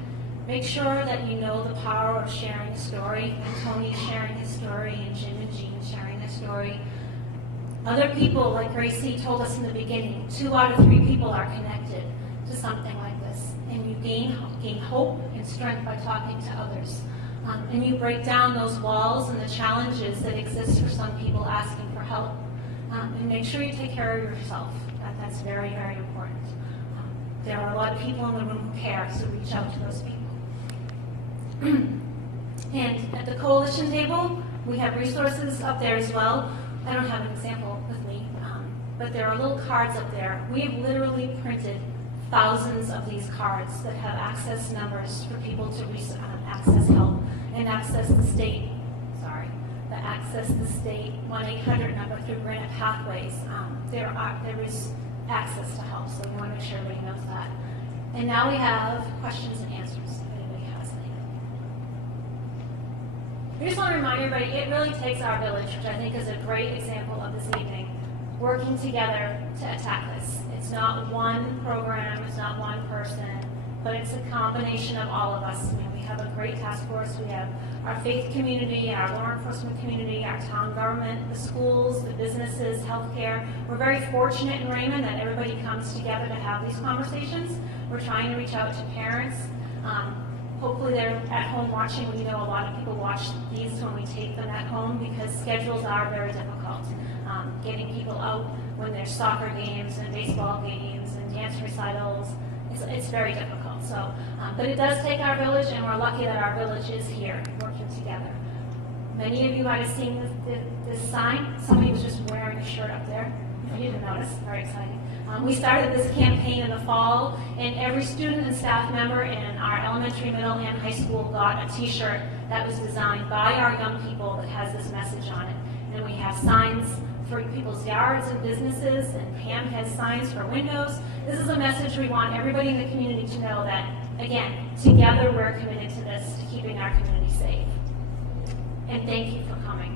make sure that you know the power of sharing a story, and Tony sharing his story, and Jim and Jean sharing their story. Other people, like Gracie told us in the beginning, 2 out of 3 people are connected to something like this, and you gain hope and strength by talking to others. And you break down those walls and the challenges that exist for some people asking for help. And make sure you take care of yourself. That's very, very important. There are a lot of people in the room who care, so reach out to those people. And at the coalition table, we have resources up there as well. I don't have an example with me, but there are little cards up there. We've literally printed thousands of these cards that have access numbers for people to access help and access the state. The access the state 1-800 number through Granite Pathways. There is access to help, so we want to make sure everybody knows that. And now we have questions and answers, if anybody has any. We just want to remind everybody, it really takes our village, which I think is a great example of this evening, working together to attack this. It's not one program, it's not one person, but it's a combination of all of us. We have a great task force. We have our faith community, our law enforcement community, our town government, the schools, the businesses, healthcare. We're very fortunate in Raymond that everybody comes together to have these conversations. We're trying to reach out to parents. Hopefully they're at home watching. We know a lot of people watch these when we take them at home because schedules are very difficult. Getting people out when there's soccer games and baseball games and dance recitals, it's very difficult. So, but it does take our village, and we're lucky that our village is here working together. Many of you might have seen this sign. Somebody was just wearing a shirt up there. If you didn't notice, very exciting. We started this campaign in the fall, and every student and staff member in our elementary, middle, and high school got a t-shirt that was designed by our young people that has this message on it. And we have signs for people's yards and businesses, and Pam has signs for windows. This is a message we want everybody in the community to know that, again, together we're committed to this, to keeping our community safe. And thank you for coming.